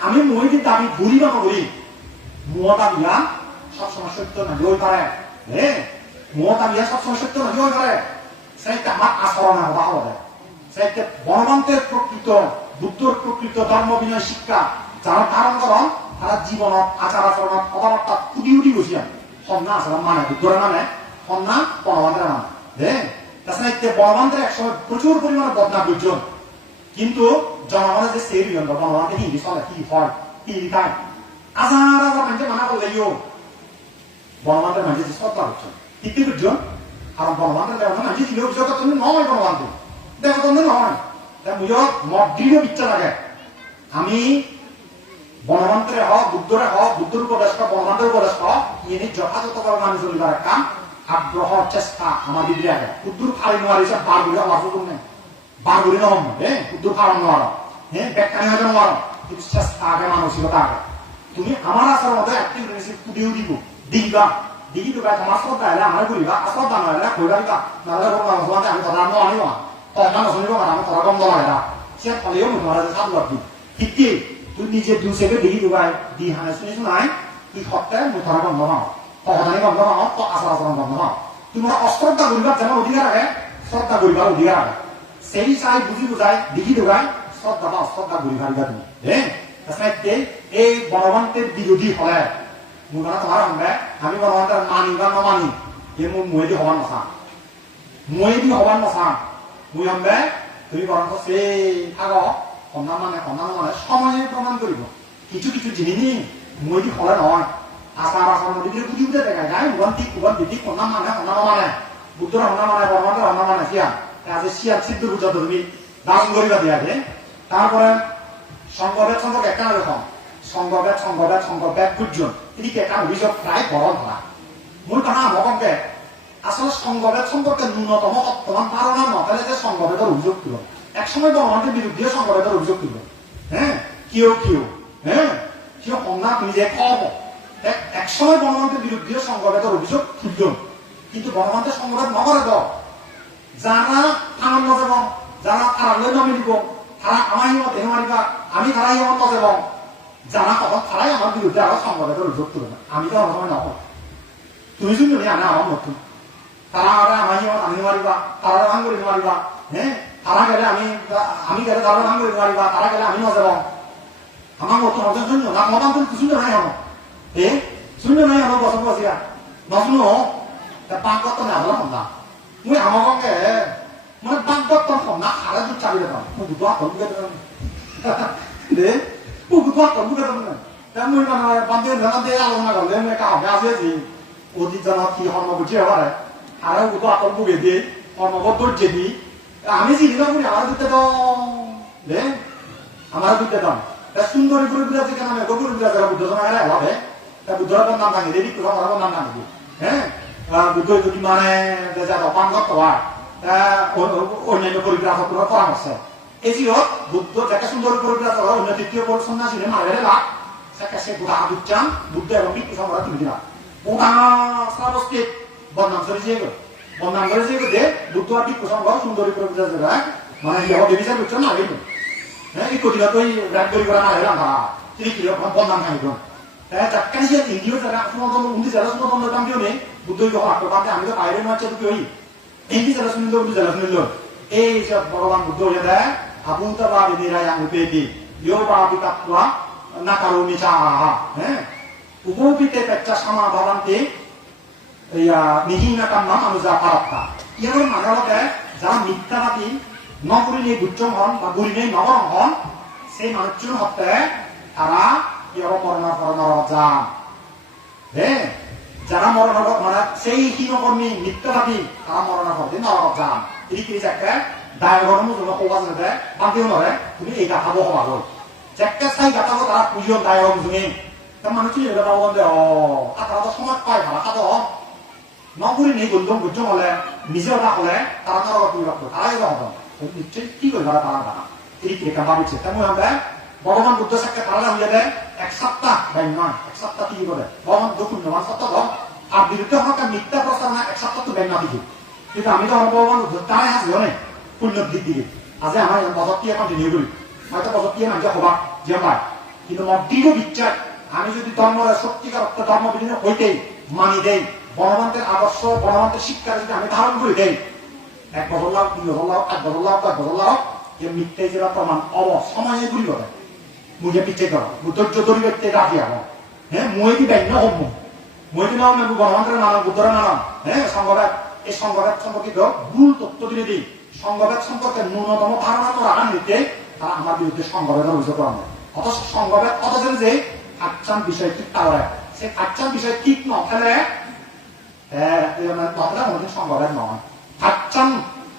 আমি মই কিন্তু আমি ঘুরি বা নগরি মুহতা বিয়া সবসময় সত্য নাকি ওই পারে হে মুহতা বিয়া সবসময় সত্য নাকি ওই পারে সেইটা আমার আচরণে হবা হবে সেইটা বনবান্তের প্রকৃত বুদ্ধর প্রকৃত ধর্ম বিনয় শিক্ষা যারা ধারণ করন তারা জীবনত আচার আচরণত কথাবার্তা ফুটি উঠি বসিয়া সন্না আচরণ মানে বুদ্ধরা মানে সন্না বনবান্তের মানে দে তাছাড়া বনবান্তের একসময় প্রচুর পরিমাণে বদনাম দুর্জন কিন্তু জনগণের যে সেই বিয়ন্দ বনবান্তে হিন্দি চলে কি হয় কি লিখায় হাজার হাজার মানুষের মানা করলে বনবান্তের মানুষের যে শ্রদ্ধা দুর্জন ঠিক দুর্জন কারণ বনবান্তের দেওয়া মানুষ ছিল জগতন্ত্র নয় বনবান্তে দেবতন্ত্র নয় তাই মুজর মত দৃঢ় ইচ্ছা লাগে আমি বনবান্তের হক বুদ্ধরে হক বুদ্ধর উপদেশ বনবান্তের উপদেশ হক ইনি যথাযথভাবে মানুষ চলিবার একটা আগ্রহ চেষ্টা আমার দিদি আগে উদ্দুর খালি নোয়ার হিসাব বার করে আমার হুকুম নেই বার করে নহম হ্যাঁ উদ্দুর খাওয়ান নোয়ার হ্যাঁ ব্যাখ্যানি হয়তো নোয়ার কিন্তু চেষ্টা আগে মানসিকতা আগে তুমি আমার আসার মতো একটি পুটিও দিব দিবা দিদি তো তোমার শ্রদ্ধা এলে আমার করিবা শ্রদ্ধা নয় কইবা দিবা নাহলে আমি কথা আনিব কথা নশুনিব আমি কথা কম দলা এটা সে ফলেও তোমার সাধু লাগবি ঠিক কি তুই নিজে দু সেকে দিদি দুবাই দি হানে শুনিস নাই কি সপ্তাহে মুখ ধরা বন্ধ হও সহদানি বন্ধ হও তো আচার আচরণ বন্ধ হও তোমার অশ্রদ্ধা করিবার যেমন অধিকার আগে শ্রদ্ধা করিবার অধিকার আগে সেই চাই বুঝি বুঝাই দিঘি ঢুকাই শ্রদ্ধা বা অশ্রদ্ধা করি পারিবা তুমি হ্যাঁ এই বনবান্তের বিরোধী হলে মোৰ মানে তোমার হবে আমি বনবান্তের মানি বা নমানি এই মোৰ মই দি হবার নচা মই দি হবার নচা মই হবে তুমি বরঞ্চ সেই থাক সন্ধান মানে সময়ে প্রমাণ করিব কিছু কিছু জিনিস মই দি হলে নহয় আচার আচরণ দিকে বুঝি বুঝে দেখা যায় উগান দিদি সন্ধান মানে বুদ্ধর সন্ধান মানে বনবান্তের সন্ধান মানে সিয়া আজ সিয়া সিদ্ধ বুঝা তুমি দান করিবা দিয়াকে তারপরে সংঘবেদ একটা রকম সংঘবেদ গুজন এদিকে একটা অভিযোগ প্রায় বড় ধরা মূল কথা আমাকে আসলে সংঘবেদ সম্পর্কে ন্যূনতম বর্তমান ধারণা নথালে যে সংঘবেদের অভিযোগ তুল একসময় বনবান্তের বিরুদ্ধে সংঘবেদের অভিযোগ তুল হ্যাঁ কিয় হ্যাঁ কিয় কন্যা তুমি যে খব একসময় বনবান্তের বিরুদ্ধে সংঘবেদের অভিযোগ তুলল কিন্তু বনবান্তের সংঘবেদ নকরে তো যারা থানার নজর যারা তারালৈ নামি দিব তারা আমার হিমত এনে মারিবা আমি তারা হিমত নজর যারা তখন তারাই আমার বিরুদ্ধে আরো সংবাদের অভিযোগ তুলে না আমি তো আমার সময় নহ তুমি শুনছো নি আনা আমার নতুন তারা আমার হিমত আমি মারিবা তারা রাং করে মারিবা হ্যাঁ তারা গেলে আমি গেলে তারা রাং করে মারিবা তারা গেলে আমি নজর আমার নতুন অর্জন শুনছো না আমার তুমি শুনছো নাই আমার শুনছো নাই আমার বছর বসিয়া নশুনো পাঁচ না আমার সন্ধ্যা মই আমাকে মানে বাগবত্তর সন্না সারা দুধ চাবি দেতাম মই দুটো হাত বুকে দেতাম দে দুটো হাত বুকে দেতাম না মই মানে বান্ধে আলোচনা করলে মই একটা হবে আছে যে অতীত জানা কি কর্ম বুঝে এবারে আর দুটো হাত বুকে দিয়ে কর্মবত ধৈর্য দি আমি চিনি না করি আমার দুধ দেতাম দে আমার দুধ দেতাম সুন্দরী গুরু বিরাজ কেন আমি গুরু বিরাজ বুদ্ধ জমা হবে তা বুদ্ধর নাম ভাঙি দেবী তোর আমার নাম ভাঙি হ্যাঁ বুদ্ধ যদি মানে যা অপাঙ্গত হওয়ার অন্যান্য পরিগ্রাহকরা পরামর্শ এজিও বুদ্ধ যাকে সুন্দর করে বিরাজ অন্য তৃতীয় পর সন্ন্যাসী মারে লাগ সাকা সে বুড়া বুচ্চান বুদ্ধ এবং ভিক্ষু সংঘরা তুমি দিলা বুড়া সাবস্তিত বদনাম করে যে বদনাম করে যে দে বুদ্ধ আর ভিক্ষু সংঘ সুন্দর করে বিরাজ মানে ইহ দেবিচার বুচ্চান না গেল হ্যাঁ এই কদিলা তো রাগ করি করা না হেলাম তারা তিনি কি বদনাম খাইব যাকানি সে ইন্ডিও যারা সুন্দর উন্দি যারা সুন্দর কাম দিও নেই বুদ্ধ যখন আক্রমণে আমি তো বাইরে মারছে তো কি hindi jalan sunil undi jalan sunil sab bhagavan buddha jada abunta ba dinira yang upeti yo ba bitatwa nakaruni chaha upopite pecca sama bhavante ya nihina kamma anuja paratta ইয়ার মানে হলো যারা মিথ্যাবাদী নকরি নিয়ে গুচ্ছম হন বা গুরি নিয়ে নগরম হন সেই মানুষজন হতে তারা ইয়ার মরণ যান হ্যাঁ যারা মরণ মানে সেই হীনকর্মী মিথ্যাবাদী তারা মরণ হবে নরক যান এই কি একটা দায়গরম জন্য কোবাজ নেবে বান্ধিও নরে তুমি এই গাথাবো হবা গল একটা সাই গাথাবো তারা পুজো দায়গরম জুনে তার মানুষ কি এটা পাবো দে তারা তো সমাজ পায় ভাড়া খাবো নগরী নেই গন্ধম গুচ্ছম হলে নিজে ওটা হলে তারা নরক তুমি রাখবো তারাই হবে নিশ্চয়ই কি করবে তারা গাথা এই কি একটা ভাবিছে তেমন হবে ভগবান বুদ্ধ সাক্ষাৎ তারা হইয়া দেয় এক সপ্তাহ বাই নয় এক সপ্তাহ কি করে ভগবান দুঃখ নয় সপ্তাহ আর বিরুদ্ধে আমাকে মিথ্যা প্রস্তাবনা এক সপ্তাহ তো ব্যাংক দিকে কিন্তু আমি তো আমার ভগবান তাই হাসি হলে পুণ্যর দিক দিকে আজ আমার বছর দিয়ে কন্টিনিউ করি হয়তো বছর দিয়ে নাম হবা যে পায় কিন্তু আমার দৃঢ় বিশ্বাস আমি যদি ধর্মের সত্যিকার অর্থ ধর্ম বিভিন্ন হইতেই মানি দেই বনবন্তের আদর্শ বনবন্তের শিক্ষা যদি আমি ধারণ করে দেই এক বছর লাভ 2 বছর লাভ 1 বছর লাভ 10 বছর লাভ এই মিথ্যে যেটা প্রমাণ সময়ে ঘুরি করে মুঝে পিছে করো ধৈর্য ধরি ব্যক্তি রাজি হব হ্যাঁ মুই কি ব্যান্য হব মুই কি নাম গণতন্ত্রের নানান বুদ্ধরা নানান হ্যাঁ সংঘাত এই সংঘাত সম্পর্কিত ভুল তথ্য দিলে দিই সংঘাত সম্পর্কে ন্যূনতম ধারণা তো রাখার নিতে তারা আমার বিরুদ্ধে সংঘাতের অভিযোগ করা হয় অথচ সংঘাত অথচ যে আচ্ছান বিষয় ঠিক তারা সে আচ্ছান বিষয় ঠিক ন ফেলে সংঘাত নয় আচ্ছান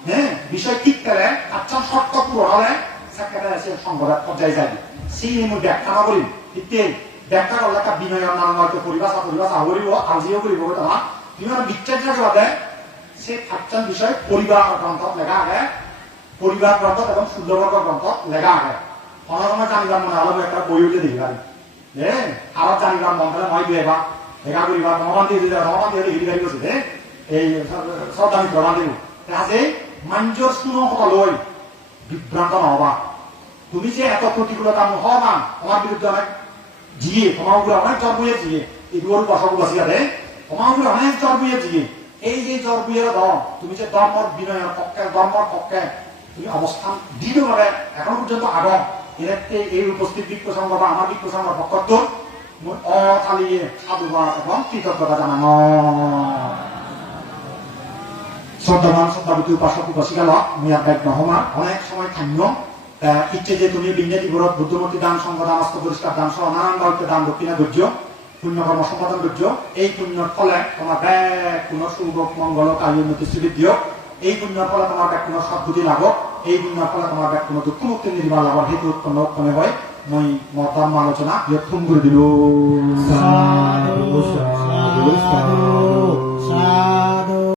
হ্যাঁ বিষয় ঠিক ফেলে আচ্ছান শর্ত পূরণ হলে সেখানে সে সংঘাত পর্যায়ে যাবে সেই ব্যাখ্যা না করি ইত্যাদি ব্যাখ্যা করলে একটা বিনয়ের নাম হয়তো পরিভাষা আহরিব আজিও করিব তোমার বিভিন্ন বিচ্ছেদ বাদে সে আচ্ছান বিষয় পরিবার গ্রন্থ লেখা আগে পরিবার গ্রন্থ এবং শুদ্ধবর্গ গ্রন্থ লেখা আগে অনেক সময় জানিলাম মনে হলো একটা বই উঠে দেখি পারি হ্যাঁ আবার জানিলাম মন করে মই দুয়ে বা লেখা করিবা রহমান দিয়ে হিলি গাড়ি করছে এই শ্রদ্ধা মিত্র বান্ধব আছে মাঞ্জর শুনো কথা লই বিভ্রান্ত নহবা তুমি যে এত প্রতিকূলতা হবা আমার বিরুদ্ধে অনেক জিয়ে তোমার উপরে অনেক জ্বর বইয়ে জিয়ে এগুলোর বসাগুলো আছে যাতে তোমার উপরে অনেক জ্বর বইয়ে জিয়ে এই যে জ্বর বইয়ের দম তুমি যে ধর্মর বিনয়ের পক্ষে ধর্মর পক্ষে তুমি অবস্থান দৃঢ়ভাবে এখন পর্যন্ত আগম এতে এই উপস্থিত বিক্ষ সংঘ বা আমার বিক্ষ সংঘের পক্ষ তো অথালিয়ে সাধুবাদ এবং কৃতজ্ঞতা জানানো শ্রদ্ধাবান শ্রদ্ধাবতী উপাসক উপাসিকা লক মিয়ার দায়িত্ব নহমা অনেক সময় থান্য ইচ্ছে যে তুমি বিন্যাতি গরত বুদ্ধমূর্তি দান সংঘ দান অস্ত্র পরিষ্কার দান সহ নানান দায়িত্ব দান দক্ষিণা ধৈর্য পুণ্যকর্ম সম্পাদন ধৈর্য এই পুণ্যর ফলে তোমার ব্যাগ পুনঃ শুভ মঙ্গল কালী উন্নতি শ্রীবৃদ্ধি হোক এই পুণ্যর ফলে তোমার ব্যাগ পুনঃ সদ্বুতি লাভ এই পুণ্যর ফলে তোমার ব্যাগ পুনঃ দুঃখ মুক্তি নির্মাণ লাভ হেতু উৎপন্ন উৎপন্ন হয় মই ধর্ম আলোচনা বিয়ক্ষণ করে দিল